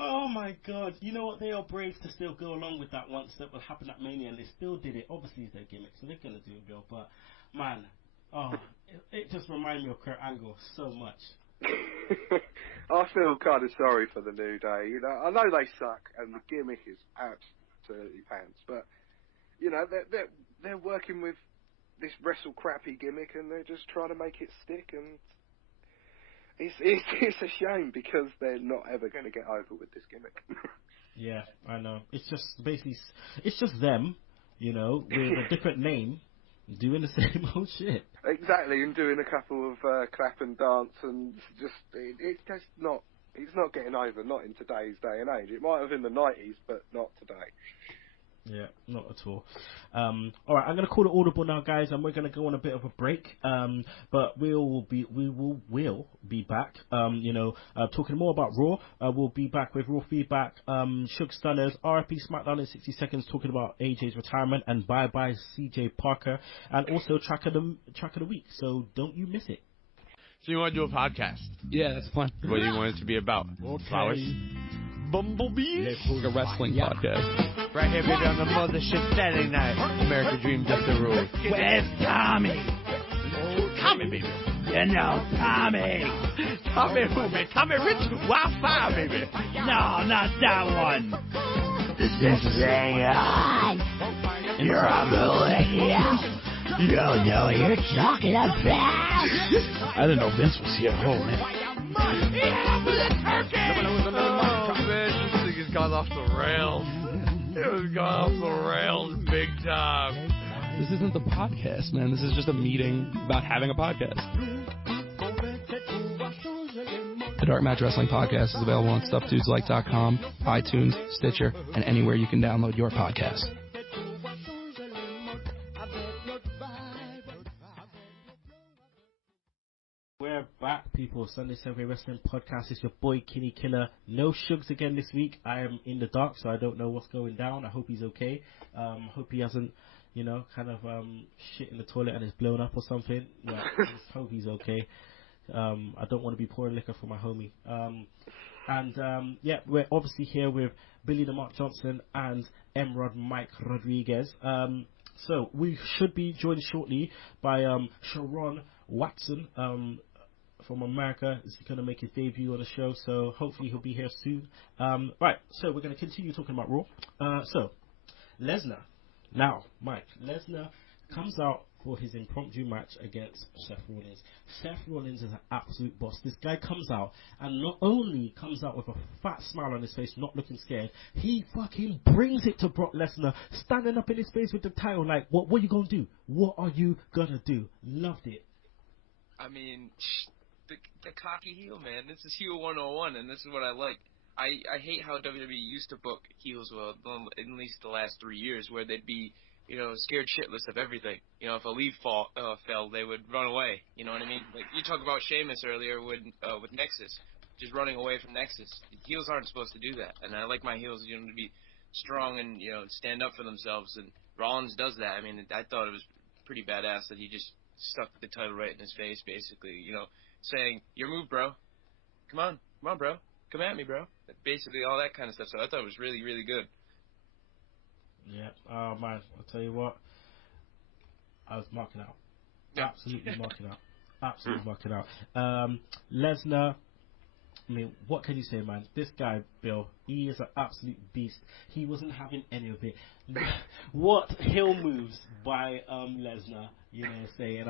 Oh my God! You know what? They are brave to still go along with that once that will happen at Mania, and they still did it. Obviously, it's their gimmick, so they're gonna do it, Bill. But man, it just reminds me of Kurt Angle so much. I feel kind of sorry for the New Day. You know, I know they suck, and the gimmick is absolutely pants. But you know, they're working with this wrestle crappy gimmick, and they're just trying to make it stick. And it's a shame because they're not ever going to get over with this gimmick. Yeah, I know. It's just basically, it's just them, you know, with a different name, doing the same old shit. Exactly, and doing a couple of clap and dance, and it's not getting over, not in today's day and age. It might have in the 90s, but not today. Yeah, not at all. All right, I'm going to call it audible now, guys, and we're going to go on a bit of a break. But we will be back. Talking more about Raw. We'll be back with Raw feedback. Sugs Stunners, RIP Smackdown in 60 seconds, talking about AJ's retirement and bye CJ Parker, and also track of the week. So don't you miss it. So you want to do a podcast? Yeah, that's fun. What do you want it to be about? Okay. Flowers? Bumblebees? A wrestling podcast. Right here, baby, on the mothership Saturday night. American Dream, just the rule. Where's Tommy? Tommy, baby. You know, Tommy. Tommy who, man? Tommy Rich Wi-Fi, baby. No, not that one. This is on. You're a millennial. You don't know what you're talking about. I didn't know Vince was here. Oh, man. Yeah, for the turkey. Oh, man, this thing has gone off the rails. It was gone off the rails big time. This isn't the podcast, man. This is just a meeting about having a podcast. The Dark Match Wrestling Podcast is available on StuffDudesLike.com, iTunes, Stitcher, and anywhere you can download your podcast. We're back, people. Sunday Segue Wrestling Podcast. It's your boy Kinny Killa. No Sugs again this week. I am in the dark, so I don't know what's going down. I hope he's okay. Hope he hasn't, shit in the toilet and it's blown up or something. Yeah, I just hope he's okay. I don't want to be pouring liquor for my homie. We're obviously here with Billy the Mark Johnson and Emrod Mike Rodrigues. So we should be joined shortly by Sherron Watson from America. Is going to make his debut on the show, so hopefully he'll be here soon. Right, so we're going to continue talking about Raw. So Lesnar. Now, Mike, Lesnar comes out for his impromptu match against Seth Rollins. Seth Rollins is an absolute boss. This guy comes out and not only comes out with a fat smile on his face, not looking scared, he fucking brings it to Brock Lesnar, standing up in his face with the title like, what are you going to do? What are you going to do? Loved it. I mean, the cocky heel, man. This is heel 101, and this is what I like. I hate how WWE used to book heels, well, at least the last 3 years, where they'd be, scared shitless of everything. If a leaf fell, they would run away. You know what I mean? Like, you talked about Sheamus earlier with Nexus, just running away from Nexus. Heels aren't supposed to do that, and I like my heels, to be strong and, stand up for themselves, and Rollins does that. I mean, I thought it was pretty badass that he just stuck the title right in his face, basically, saying, your move, bro. Come on, bro. Come at me, bro. Basically, all that kind of stuff. So I thought it was really, really good. Yeah. Oh, man. I'll tell you what. I was marking out. Yeah. Absolutely marking out. Absolutely marking out. Lesnar. I mean, what can you say, man? This guy, Bill, he is an absolute beast. He wasn't having any of it. What heel moves by Lesnar, saying,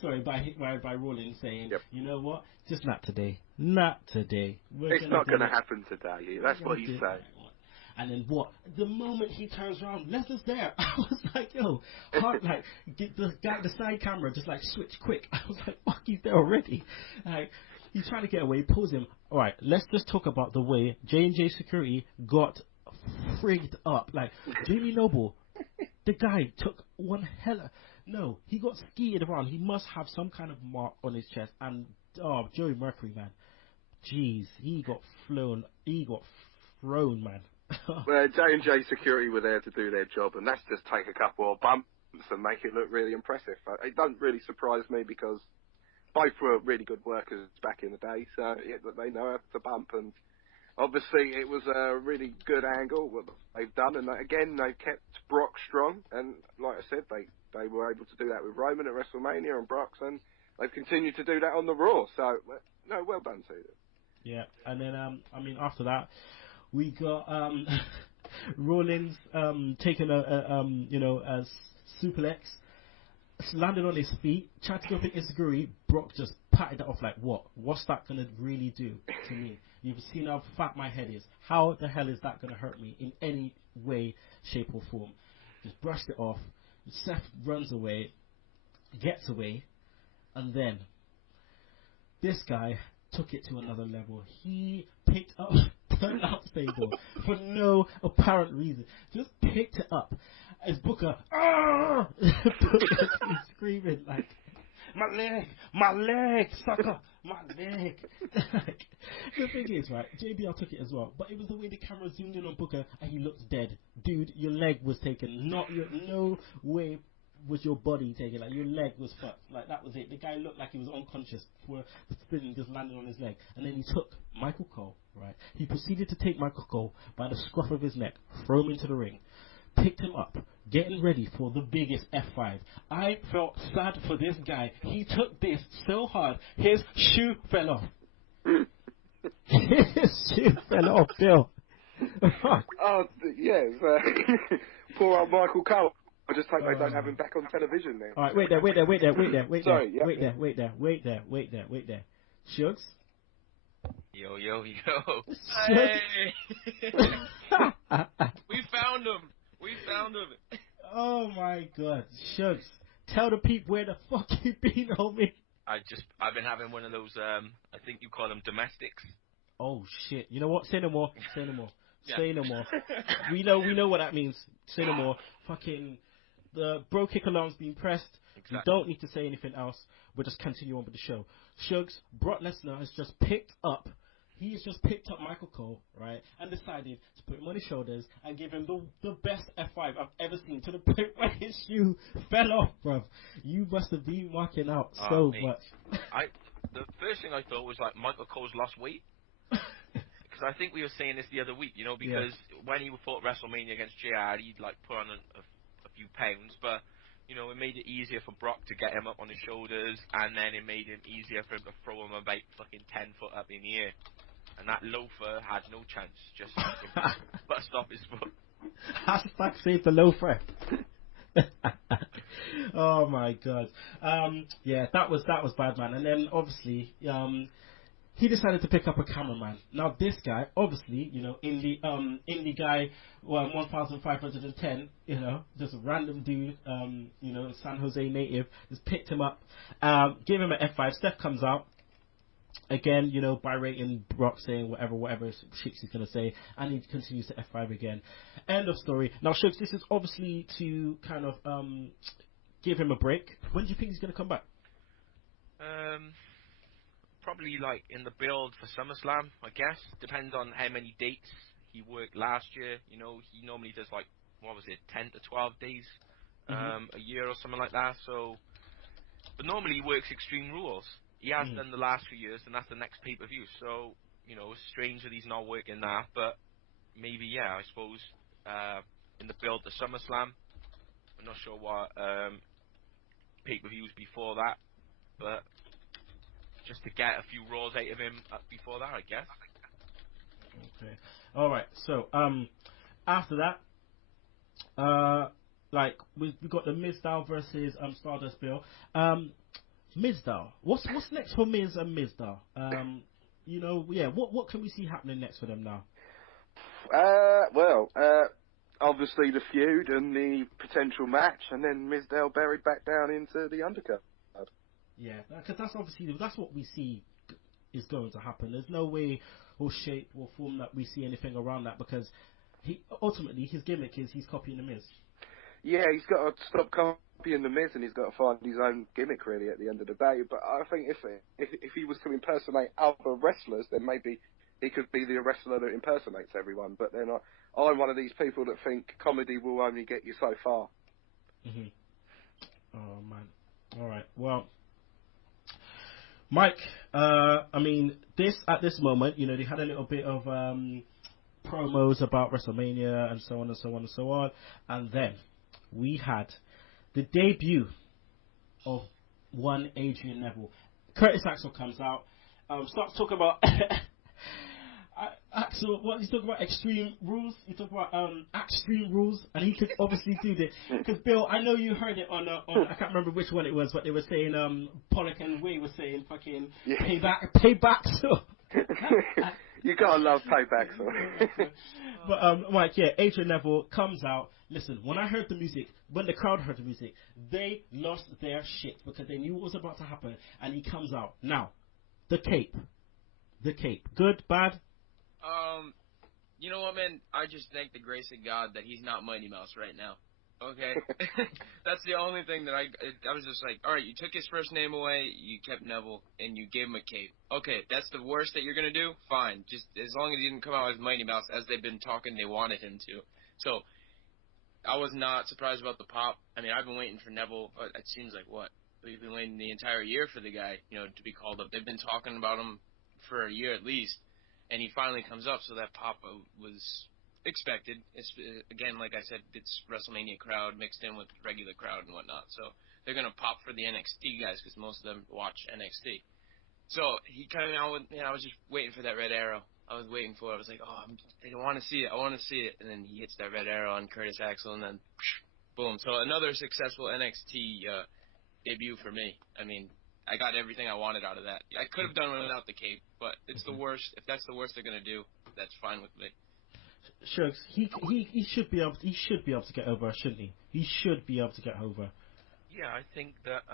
sorry, by Rollins saying, yep. You know what? Just not today. Not today. It's not going to happen today. That's what he's saying. And then what? The moment he turns around, Lesnar's there. I was like, yo, get the side camera, just like switch quick. I was like, fuck, he's there already. Like, he's trying to get away, pulls him. All right, let's just talk about the way J&J Security got frigged up. Like, Jamie Noble, the guy took one hella. No, he got skied around. He must have some kind of mark on his chest. And, Joey Mercury, man. Jeez, he got flown. He got thrown, man. Well, J&J Security were there to do their job, and that's just take a couple of bumps and make it look really impressive. It doesn't really surprise me because both were really good workers back in the day, so they know how to bump. And obviously, it was a really good angle what they've done, and again, they've kept Brock strong. And like I said, they were able to do that with Roman at Wrestlemania and Brock's, and they've continued to do that on the Raw. So, no, well done to them. Yeah, and then after that, we got Rollins taking a suplex, landed on his feet, tried to go for Isaguri. Brock just patted it off like, what? What's that going to really do to me? You've seen how fat my head is. How the hell is that going to hurt me in any way, shape or form? Just brushed it off. Seth runs away, gets away, and then this guy took it to another level. He picked up the announce table for no apparent reason. Just picked it up. As Booker, Booker screaming like, my leg, sucker, my leg. The thing is, right, JBL took it as well, but it was the way the camera zoomed in on Booker and he looked dead. Dude, your leg was taken. No way was your body taken. Like, your leg was fucked. Like, that was it. The guy looked like he was unconscious before the spinning just landed on his leg. And then he took Michael Cole right? He proceeded to take Michael Cole by the scruff of his neck, throw him into the ring, picked him up, getting ready for the biggest F5. I felt sad for this guy. He took this so hard, his shoe fell off. His shoe fell off, Bill. Oh, yes. Poor old Michael Cole. I just hope they don't have him back on television now. All right, wait there. Sorry, yeah. Wait there. Shugs? Yo. Shugs? We found him. Oh my God, Shugs. Tell the people where the fuck you been, homie. I've been having one of those, I think you call them domestics. Oh shit. You know what? Say no more. Yeah. Say no more. We know what that means. Say no more. Fucking the bro kick alarm's been pressed. Exactly. We don't need to say anything else. We'll just continue on with the show. Shugs, Brock Lesnar has just picked up Michael Cole, right, and decided to put him on his shoulders and give him the best F5 I've ever seen, to the point where his shoe fell off, bruv. You must have been marking out so much. The first thing I thought was like Michael Cole's lost weight. Because I think we were saying this the other week, because when he fought WrestleMania against JR, he'd like put on a few pounds, but it made it easier for Brock to get him up on his shoulders, and then it made him easier for him to throw him about fucking 10 foot up in the air. And that loafer had no chance, just bust off his foot. Hashtag save the loafer. Oh my God. That was bad, man. And then obviously, he decided to pick up a cameraman. Now this guy, obviously, indie guy, 1,510, just a random dude, San Jose native, just picked him up, gave him an F5. Steph comes out. Again, berating Brock, saying whatever shit he's going to say, and he continues to F5 again. End of story. Now, Shugs, this is obviously to kind of give him a break. When do you think he's going to come back? Probably like in the build for SummerSlam, I guess. Depends on how many dates he worked last year. He normally does 10 to 12 days a year or something like that. So, but normally he works Extreme Rules. He has done the last few years, and that's the next pay-per-view. So, it's strange that he's not working that, but maybe, I suppose, in the build to SummerSlam. I'm not sure what pay-per-views before that, but just to get a few Raws out of him before that, I guess. Okay. All right. So, after that, we got the Mizdow versus Stardust Bill. Mizdow. What's next for Miz and Mizdow? What can we see happening next for them now? Obviously the feud and the potential match, and then Mizdow buried back down into the undercard. Yeah, because that's what we see is going to happen. There's no way or shape or form that we see anything around that, because ultimately his gimmick is he's copying the Miz. Yeah, he's got to stop copying the Miz, and he's got to find his own gimmick really at the end of the day. But I think if he was to impersonate other wrestlers, then maybe he could be the wrestler that impersonates everyone. But then I'm one of these people that think comedy will only get you so far. Mm-hmm. Oh man. All right. Well, Mike. At this moment, they had a little bit of promos about WrestleMania and so on and so on and so on, and then we had the debut of one Adrian Neville. Curtis Axel comes out, starts talking about Axel. What he's talking about? Extreme Rules. He talking about Extreme Rules, and he could obviously do this because Bill, I know you heard it on I can't remember which one it was, but they were saying Pollock and Way were saying fucking payback. So. You gotta love payback, so. But Adrian Neville comes out. Listen, when the crowd heard the music, they lost their shit because they knew what was about to happen, and he comes out. Now, the cape. Good, bad? You know what, man? I just thank the grace of God that he's not Mighty Mouse right now. Okay? That's the only thing that I was just like, alright, you took his first name away, you kept Neville, and you gave him a cape. Okay, that's the worst that you're gonna do? Fine. Just as long as he didn't come out as Mighty Mouse, as they've been talking they wanted him to. So, I was not surprised about the pop. I've been waiting for Neville, it seems like we've been waiting the entire year for the guy, to be called up. They've been talking about him for a year at least. and he finally comes up. So that pop was expected. It's again, like I said, it's WrestleMania crowd mixed in with regular crowd and whatnot. So they're gonna pop for the NXT guys because most of them watch NXT. So he came out with, I was just waiting for that red arrow. I was waiting for it. I was like, I want to see it. I want to see it. And then he hits that red arrow on Curtis Axel, and then boom. So another successful NXT debut for me. I mean, I got everything I wanted out of that. I could have done it without the cape, but it's the worst. If that's the worst they're gonna do, that's fine with me. Shugs, he should be able to get over, shouldn't he? He should be able to get over. Yeah, I think that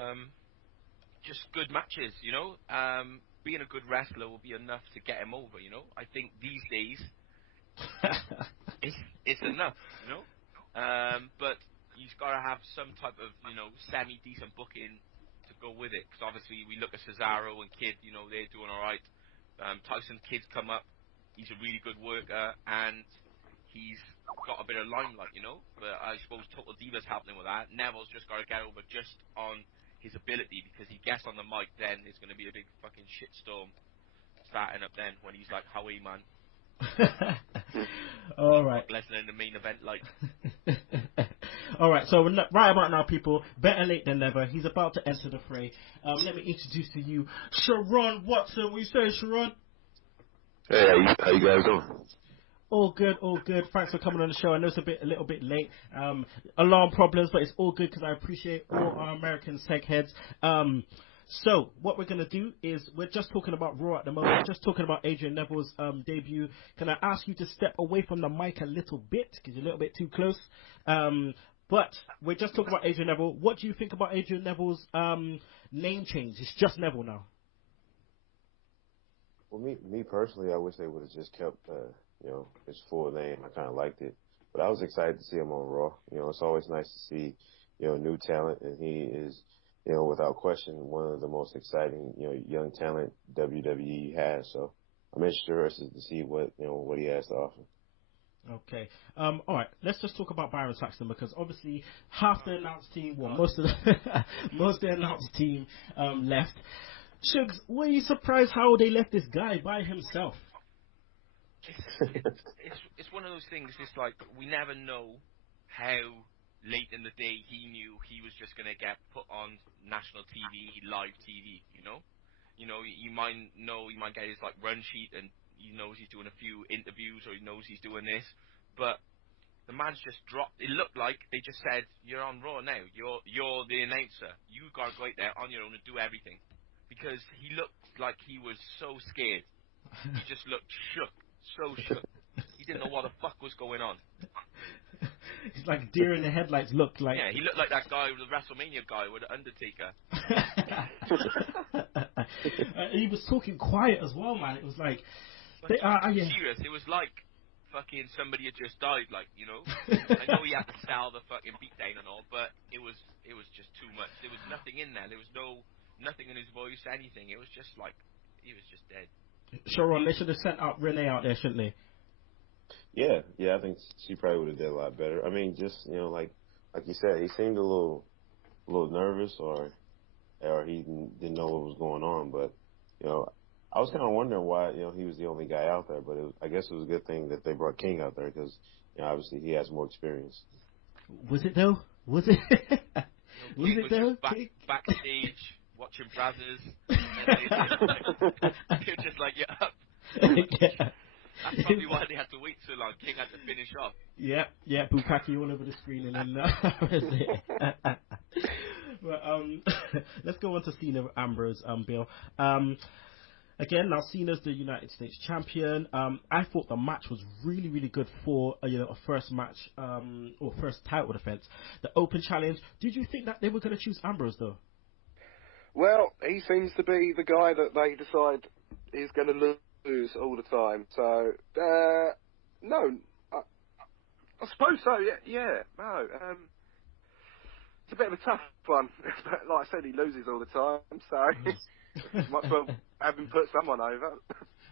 just good matches, being a good wrestler will be enough to get him over, I think these days it's enough, but he's got to have some type of, semi-decent booking to go with it, because obviously we look at Cesaro and Kidd, they're doing alright. Tyson Kidd's come up, he's a really good worker, and he's got a bit of limelight, but I suppose Total Diva's happening with that. Neville's just got to get over just on his ability, because he gets on the mic, then it's going to be a big fucking shitstorm starting up then when he's like, "How are you, man?" All right. Lesnar in the main event, like. All right, so right about now, people, better late than never. He's about to enter the fray. Let me introduce to you Sherron Watson. What you say, Sherron? Hey, how you guys doing? All good, all good. Thanks for coming on the show. I know it's a little bit late. Alarm problems, but it's all good because I appreciate all our American seg heads. So what we're going to do is we're just talking about Raw at the moment. We're just talking about Adrian Neville's debut. Can I ask you to step away from the mic a little bit because you're a little bit too close? But we're just talking about Adrian Neville. What do you think about Adrian Neville's name change? It's just Neville now. Well, me personally, I wish they would have just kept, his full name. I kind of liked it, but I was excited to see him on Raw. It's always nice to see, new talent, and he is, without question, one of the most exciting, young talent WWE has. So I'm interested to see what he has to offer. Okay. All right. Let's just talk about Byron Saxton because obviously half the announced team, most of the announced team left. Shugs, were you surprised how they left this guy by himself? It's one of those things. It's like we never know how late in the day he knew he was just gonna get put on national TV, live TV. You might get his like run sheet and he knows he's doing a few interviews or he knows he's doing this, but the man's just dropped. It looked like they just said, "You're on Raw now. You're the announcer. You gotta go out there on your own and do everything." Because he looked like he was so scared. He just looked shook. So shook. He didn't know what the fuck was going on. He's like deer in the headlights looked like. Yeah, he looked like that guy, the WrestleMania guy with the Undertaker. He was talking quiet as well, man. It was like... serious. It was like fucking somebody had just died, like, I know he had to sell the fucking beatdown and all, but it was just too much. There was nothing in there. There was nothing in his voice, anything. It was just like, he was just dead. Sherron, they should have sent out Renee out there, shouldn't they? Yeah, I think she probably would have did a lot better. I mean, just like you said, he seemed a little nervous, or he didn't know what was going on. But I was kind of wondering why he was the only guy out there. But I guess it was a good thing that they brought King out there because obviously he has more experience. Was it though? Was it? Was it though? Backstage watching Brazzers. They were just like, yeah. That's probably why they had to wait so long. King had to finish off. Yeah, Bukaki all over the screen, and then that was it. But let's go on to Cena Ambrose, Bill. Again, now Cena's the United States champion. I thought the match was really, really good for a first match or first title defense. The open challenge. Did you think that they were going to choose Ambrose though? Well, he seems to be the guy that they decide is going to lose all the time. So, no, I suppose so. Yeah. No, it's a bit of a tough one. Like I said, he loses all the time, so might as well have him put someone over.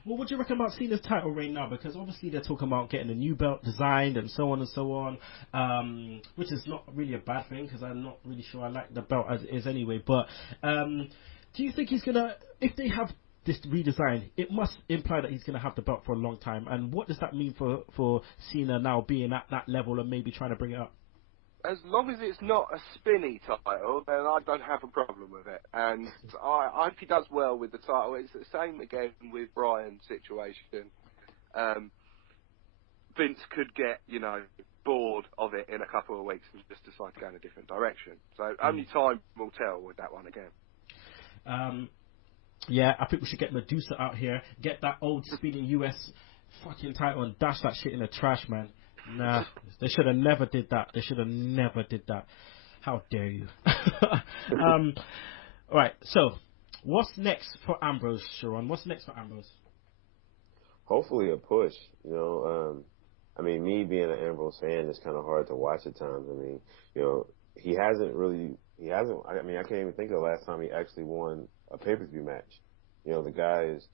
Well, what do you reckon about Cena's title reign now? Because obviously they're talking about getting a new belt designed and so on and so on, which is not really a bad thing because I'm not really sure I like the belt as it is anyway. But do you think he's going to, if they have this redesign, it must imply that he's going to have the belt for a long time. And what does that mean for Cena now being at that level and maybe trying to bring it up? As long as it's not a spinny title, then I don't have a problem with it. And I hope he does well with the title. It's the same again with Bryan's situation. Vince could get, bored of it in a couple of weeks and just decide to go in a different direction. So only time will tell with that one again. Yeah, I think we should get Medusa out here, get that old spinning US fucking title and dash that shit in the trash, man. Nah, they should have never did that. How dare you? Alright, so what's next for Ambrose, Sherron? What's next for Ambrose? Hopefully a push, I mean, me being an Ambrose fan, it's kind of hard to watch at times. I mean, I mean, I can't even think of the last time he actually won a pay-per-view match. The guy is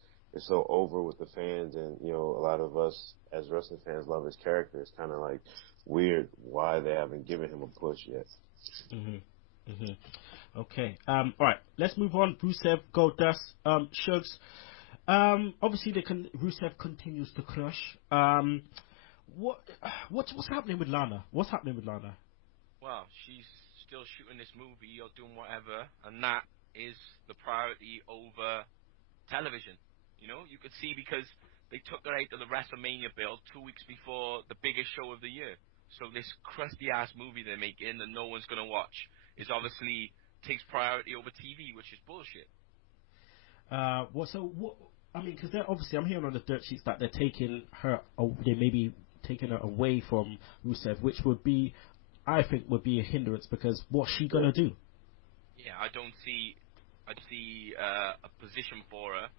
so over with the fans, and, a lot of us as wrestling fans love his character. It's kind of like weird why they haven't given him a push yet. Okay. Alright, let's move on. Rusev, Goldust, Shugs. Obviously, Rusev continues to crush. What's happening with Lana? Well, she's still shooting this movie or doing whatever, and that is the priority over television. You could see because they took her out of the Wrestlemania build 2 weeks before the biggest show of the year. So this crusty-ass movie they're making that no one's going to watch is obviously takes priority over TV, which is bullshit. Because they're obviously, I'm hearing on the dirt sheets that they're taking her, they may be taking her away from Rusev, which I think would be a hindrance, because what's she going to do? Yeah, I see a position for her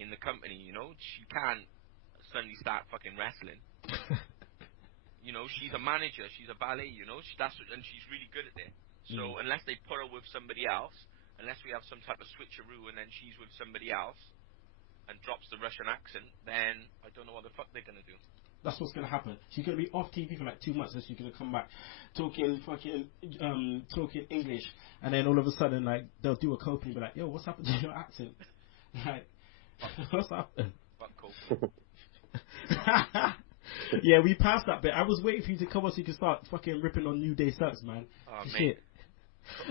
in the company, She can't suddenly start fucking wrestling. She's a manager, she's a valet, and she's really good at it. So unless they put her with somebody else, unless we have some type of switcheroo and then she's with somebody else and drops the Russian accent, then I don't know what the fuck they're going to do. That's what's going to happen. She's going to be off TV for like 2 months, and she's going to come back talking English, and then all of a sudden, like, they'll do a copy and be like, yo, what's happened to your accent? Like, what's happened? Fuck cool. Yeah, we passed that bit. I was waiting for you to come on so you can start fucking ripping on New Day Sucks, man. Oh, shit.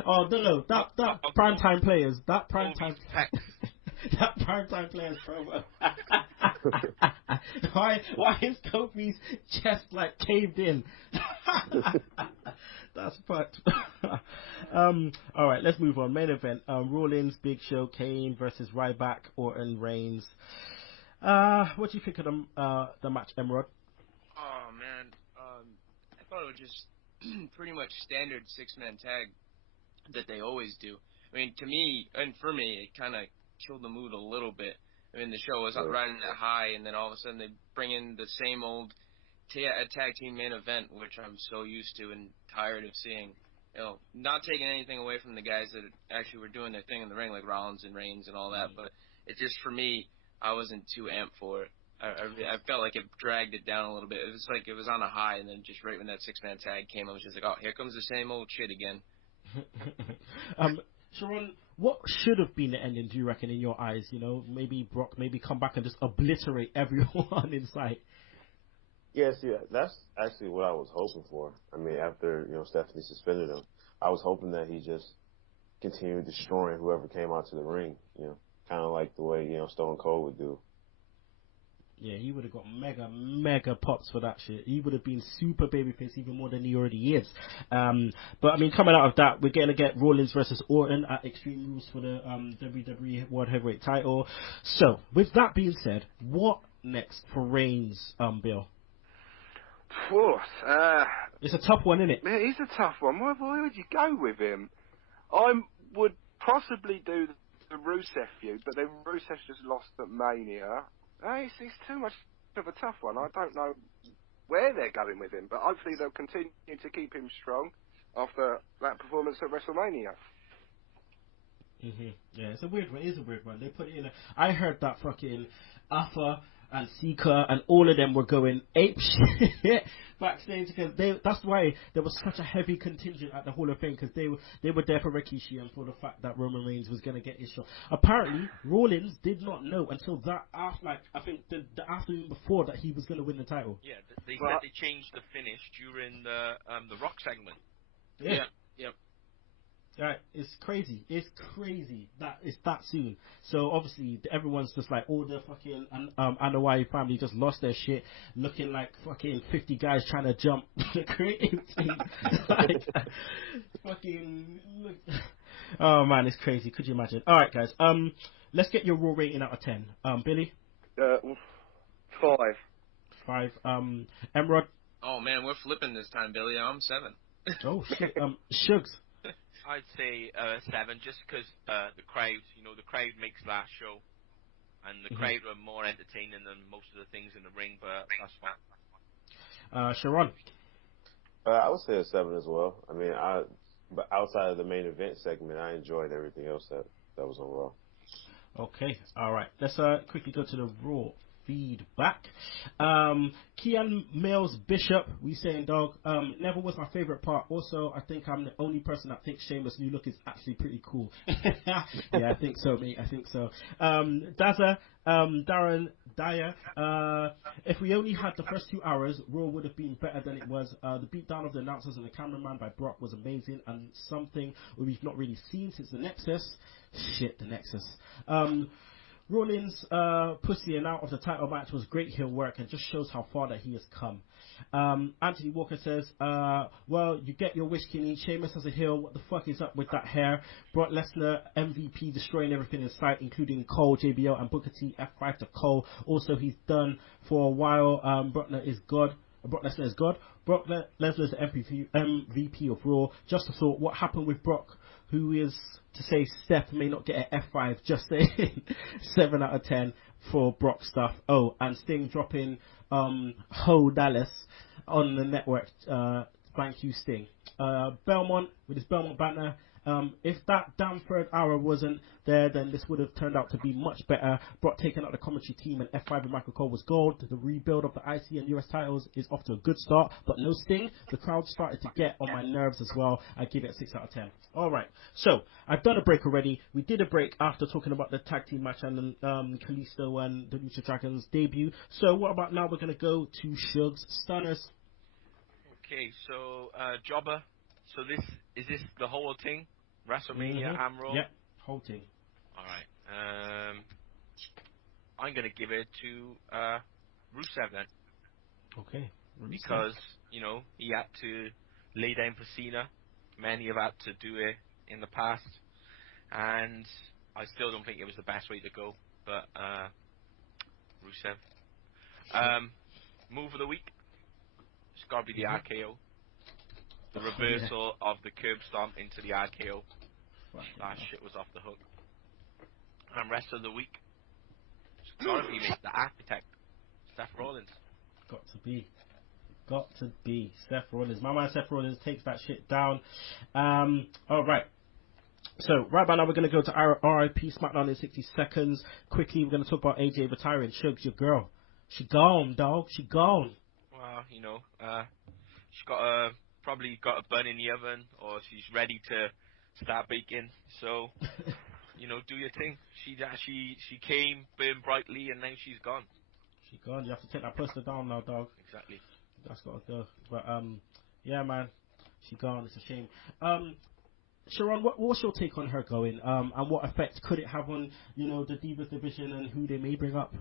Oh, no, that primetime players, that primetime players promo. Why is Kofi's chest like caved in? That's fucked. Alright, let's move on. Main event, Rollins, Big Show, Kane versus Ryback, Orton, Reigns. What do you think of the match, Emerald? Oh man, I thought it was just pretty much standard 6-man tag that they always do. I mean, to me, and for me, it kind of killed the mood a little bit. I mean, the show was riding that high, and then all of a sudden they bring in the same old tag team main event, which I'm so used to and tired of seeing. Not taking anything away from the guys that actually were doing their thing in the ring, like Rollins and Reigns and all that, but it just, for me, I wasn't too amped for it. I felt like it dragged it down a little bit. It was like it was on a high, and then just right when that 6-man tag came, I was just like, oh, here comes the same old shit again. Sherron, what should have been the ending, do you reckon, in your eyes? Maybe Brock come back and just obliterate everyone in sight. Yes, yeah, that's actually what I was hoping for. I mean, after, Stephanie suspended him, I was hoping that he just continued destroying whoever came out to the ring, kind of like the way, Stone Cold would do. Yeah, he would have got mega pops for that shit. He would have been super babyface even more than he already is. But I mean, coming out of that, we're going to get Rollins versus Orton at Extreme Rules for the WWE World Heavyweight title. So, with that being said, what next for Reigns, Bill? It's a tough one, isn't it? Man, it's a tough one. Where would you go with him? I would possibly do the Rusev feud, but then Rusev just lost at Mania. It's too much of a tough one. I don't know where they're going with him, but hopefully they'll continue to keep him strong after that performance at WrestleMania. Yeah, it's a weird one. It is a weird one. They put it in I heard that fucking Alpha and Seeker and all of them were going ape shit backstage because that's why there was such a heavy contingent at the Hall of Fame because they were there for Rikishi and for the fact that Roman Reigns was going to get his shot. Apparently, Rollins did not know until that after, like, I think the afternoon before that he was going to win the title. Yeah, they said they changed the finish during the Rock segment. Yeah. Yep. Right, it's crazy. It's crazy that it's that soon. So obviously everyone's just like all the fucking Anoa'i family just lost their shit, looking like fucking 50 guys trying to jump the creative team. Like, fucking. Look. Oh man, it's crazy. Could you imagine? All right, guys. Let's get your Raw rating out of 10. Billy. 5. 5. Emrod. Oh man, we're flipping this time, Billy. I'm 7. Oh shit. Shugs. I'd say 7, just because the crowd, the crowd makes last show, and the crowd are more entertaining than most of the things in the ring, but that's fine. Sherron. I would say a 7 as well. I mean, but outside of the main event segment, I enjoyed everything else that was on Raw. Okay, all right. Let's quickly go to the Raw feedback. Kean Mills Bishop, we saying, dog, never was my favorite part. Also, I think I'm the only person that thinks Sheamus' new look is actually pretty cool. Yeah, I think so, mate. I think so. Dazza, Darren Dyer, if we only had the first 2 hours, Raw would have been better than it was. The beatdown of the announcers and the cameraman by Brock was amazing and something we've not really seen since the Nexus. Shit, the Nexus. Rollins' pussy and out of the title match was great heel work and just shows how far that he has come. Anthony Walker says, well, you get your wish, Kinny. Sheamus as a heel. What the fuck is up with that hair? Brock Lesnar, MVP, destroying everything in sight, including Cole, JBL, and Booker T. F5 to Cole. Also, he's done for a while. Brock Lesnar is God. Brock Lesnar is God. Brock Lesnar is the MVP of Raw. Just a thought, what happened with Brock? Who is to say Steph may not get an F5, just saying 7 out of 10 for Brock stuff. Oh, and Sting dropping Ho Dallas on the network. Thank you, Sting. Belmont with his Belmont banner. If that damn third hour wasn't there, then this would have turned out to be much better. Brock taking out the commentary team and F5 and Michael Cole was gold. The rebuild of the IC and US titles is off to a good start, but no Sting. The crowd started to get on my nerves as well. I give it a 6 out of 10. Alright, so I've done a break already. We did a break after talking about the tag team match and Kalisto and the Lucha Dragons debut. So what about now? We're going to go to Sugs Stunners. Okay, so Jobber. So is this the whole thing? WrestleMania and Raw? Yep, whole thing. Alright. I'm going to give it to Rusev then. Okay. Rusev. Because, he had to lay down for Cena. Many have had to do it in the past. And I still don't think it was the best way to go. But, Rusev. Move of the week. It's got to be the RKO. The reversal of the curb stomp into the RKO. That shit was off the hook. And rest of the week, it's gotta be the architect, Seth Rollins. Got to be Seth Rollins. My man Seth Rollins takes that shit down. Alright. So, right by now we're going to go to our RIP Smackdown in 60 seconds. Quickly, we're going to talk about AJ retiring. Shugs, your girl. She gone, dog. She gone. Well, she's probably got a bun in the oven, or she's ready to start baking. So, do your thing. She came, burned brightly, and now she's gone. She gone. You have to take that poster down now, dog. Exactly. That's got to go. But yeah, man, she gone. It's a shame. Sherron, what's your take on her going? And what effect could it have on the Divas division and who they may bring up?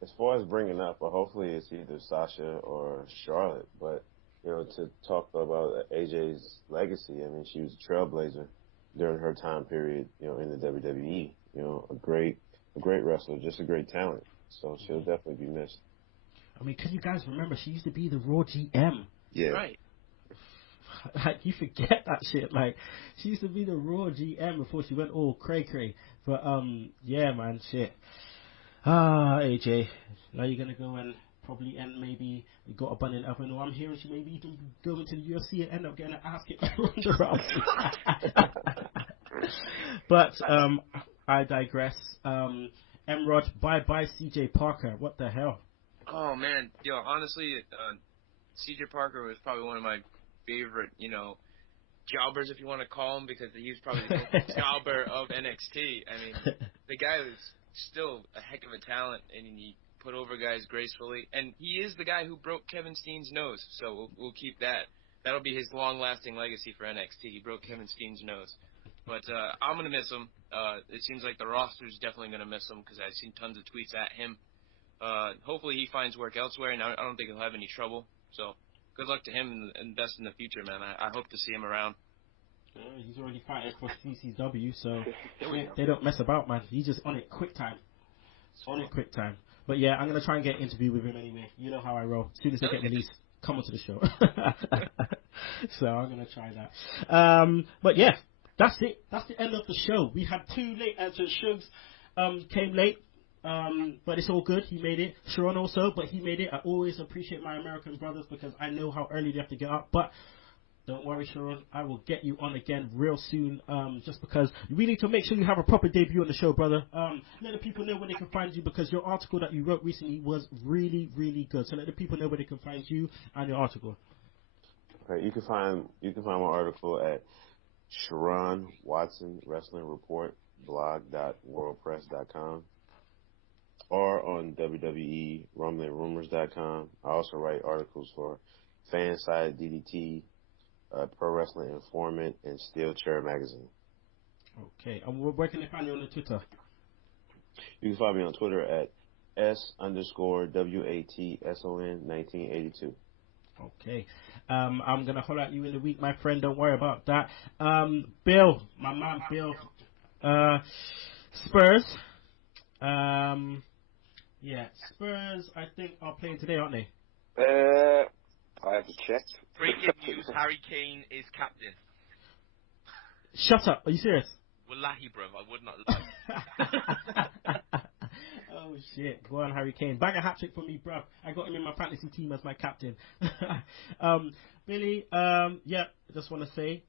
As far as bringing up, hopefully it's either Sasha or Charlotte. But, to talk about AJ's legacy, I mean, she was a trailblazer during her time period, in the WWE. A great wrestler, just a great talent. So she'll definitely be missed. I mean, can you guys remember? She used to be the Raw GM. Yeah. Right. Like, you forget that shit. Like, she used to be the Raw GM before she went all cray-cray. But, yeah, man, shit. AJ, now you're going to go and probably end maybe you got a bun in the oven, or I'm hearing she maybe even go into the UFC and end up getting an ass kicked by Ronda Rousey. But, I digress. Emrod, bye-bye CJ Parker. What the hell? Oh, man. Yo, honestly, CJ Parker was probably one of my favorite, jobbers, if you want to call him, because he was probably the jobber of NXT. I mean, the guy was still a heck of a talent, and he put over guys gracefully. And he is the guy who broke Kevin Steen's nose, so we'll keep that. That'll be his long-lasting legacy for NXT. He broke Kevin Steen's nose. But I'm going to miss him. It seems like the roster's definitely going to miss him because I've seen tons of tweets at him. Hopefully he finds work elsewhere, and I don't think he'll have any trouble. So good luck to him and best in the future, man. I hope to see him around. Yeah, he's already fighting for CCW, so they don't mess about, man. He's just on it quick time. But yeah, I'm going to try and get an interview with him anyway. You know how I roll. As soon as they get released, come onto the show. So I'm going to try that. But yeah, that's it. That's the end of the show. We had 2 late answers. Shugs came late, but it's all good. He made it. Sherron also, but he made it. I always appreciate my American brothers because I know how early they have to get up. But don't worry, Sherron. I will get you on again real soon, just because we need to make sure you have a proper debut on the show, brother. Let the people know where they can find you because your article that you wrote recently was really, really good. So let the people know where they can find you and your article. Okay, you can find my article at Sherron Watson Wrestling Report blog.worldpress.com or on WWERumblingRumors.com. I also write articles for Fanside DDT, Pro Wrestling Informant, and Steel Chair Magazine. Okay, and where can they find you on the Twitter? You can find me on Twitter at S_WATSON1982. Okay. I'm going to holler at you in the week, my friend. Don't worry about that. Bill, my man Bill. Spurs. Yeah, Spurs, I think, are playing today, aren't they? I haven't checked. Breaking news, Harry Kane is captain. Shut up. Are you serious? Wallahi, bruv, I would not lie. Oh, shit. Go on, Harry Kane. Bang a hat-trick for me, bruv. I got him in my fantasy team as my captain. Billy, yeah, I just want to say,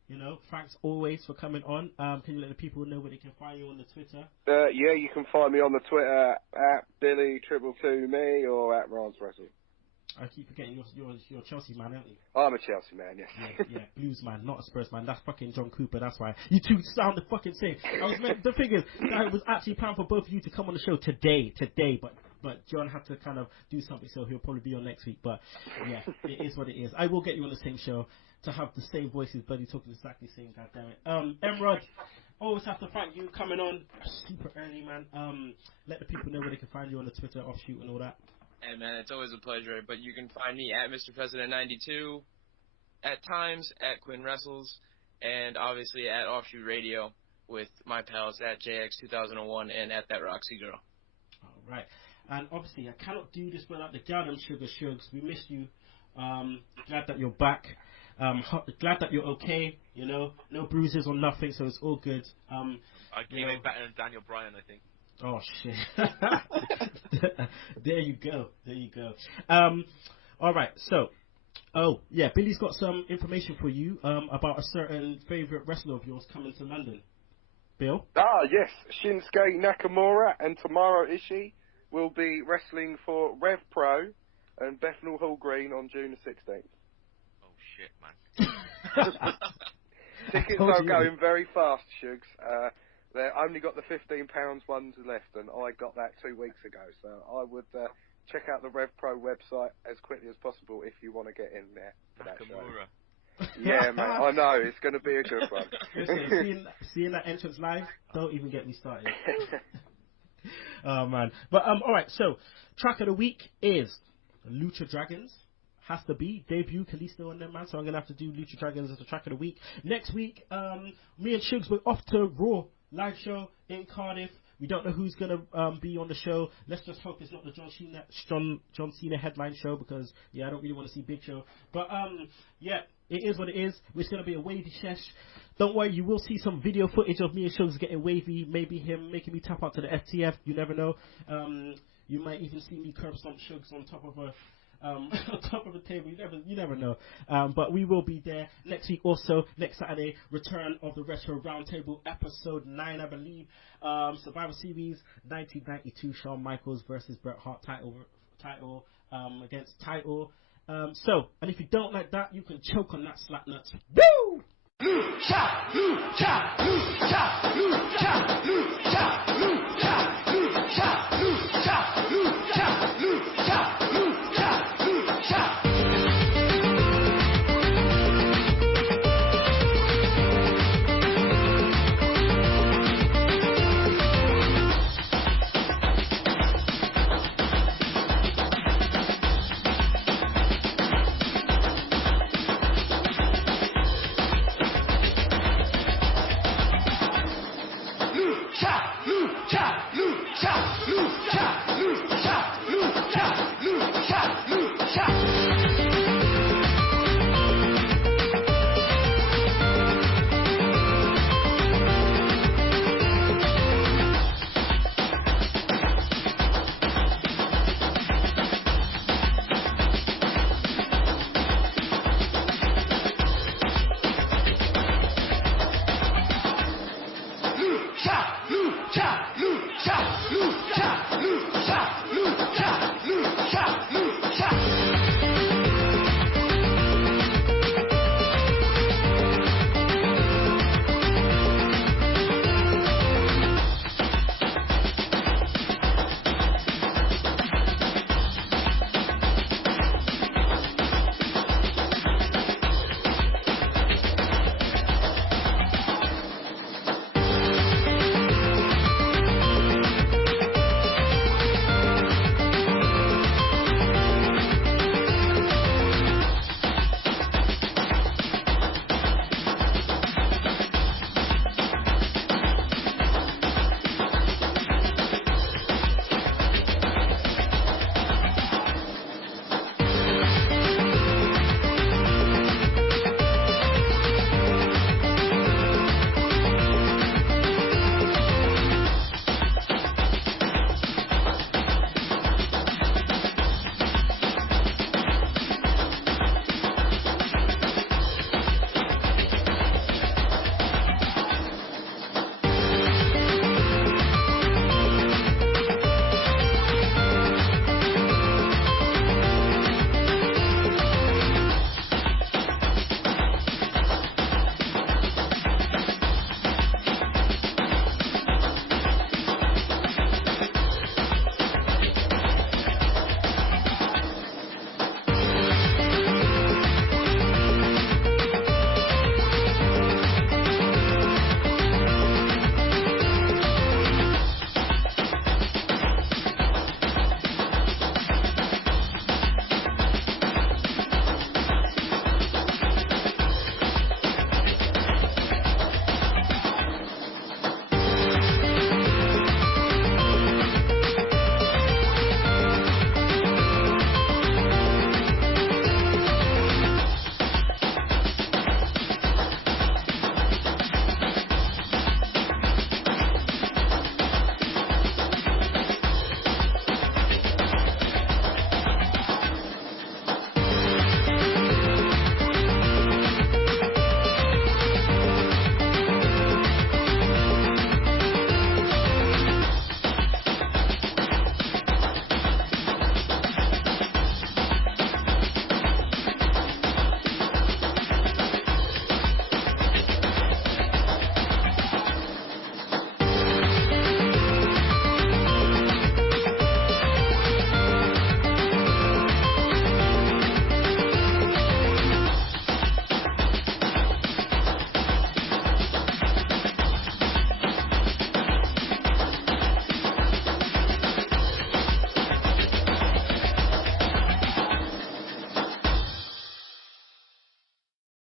thanks always for coming on. Can you let the people know where they can find you on the Twitter? Yeah, you can find me on the Twitter at Billy222me or at Ron's Wrestle. I keep forgetting you're a Chelsea man, aren't you? I'm a Chelsea man, yes. Yeah, Blues man, not a Spurs man. That's fucking John Cooper, that's why. You two sound the fucking same. The thing is, I was actually planned for both of you to come on the show today, but John had to kind of do something, so he'll probably be on next week. But yeah, it is what it is. I will get you on the same show to have the same voices, buddy, talking exactly the same, goddammit. Emrod, always have to thank you coming on super early, man. Let the people know where they can find you on the Twitter, offshoot and all that. Hey, man, it's always a pleasure. But you can find me at Mr. President 92, at times at Quinn Wrestles, and obviously at Offshoot Radio with my pals at JX2001 and at That Roxy Girl. All right. And obviously, I cannot do this without the Gallon Shugs. We missed you. Glad that you're back. Glad that you're okay. No bruises or nothing, so it's all good. I came in better than Daniel Bryan, I think. Oh shit! There you go. All right. So, Billy's got some information for you about a certain favorite wrestler of yours coming to London. Bill? Ah, yes. Shinsuke Nakamura and Tomohiro Ishii will be wrestling for Rev Pro and Bethnal Hall Green on June the 16th. Oh shit, man! Tickets are going very fast, Shugs. They only got the £15 ones left, and I got that 2 weeks ago. So I would check out the Rev Pro website as quickly as possible if you want to get in there for that show. Yeah, man, I know it's going to be a good one. Listen, seeing that entrance live, don't even get me started. Oh man, but all right. So track of the week is Lucha Dragons. Has to be debut Kalisto and them, man. So I'm gonna have to do Lucha Dragons as the track of the week. Next week, me and Shugs were off to Raw live show in Cardiff. We don't know who's gonna be on the show. Let's just hope it's not the John Cena headline show because I don't really want to see Big Show. But it is what it is. It's gonna be a wavy sesh. Don't worry, you will see some video footage of me and Shugs getting wavy. Maybe him making me tap out to the FTF. You never know. You might even see me curb stomp Shugs on top of a on top of the table. You never know. But we will be there next week also. Next Saturday, return of the Retro Roundtable, episode 9, I believe. Survivor Series 1992, Shawn Michaels versus Bret Hart title against title. And if you don't like that, you can choke on that slap nuts. Woo! Lucha, lucha, lucha, lucha, lucha, lucha.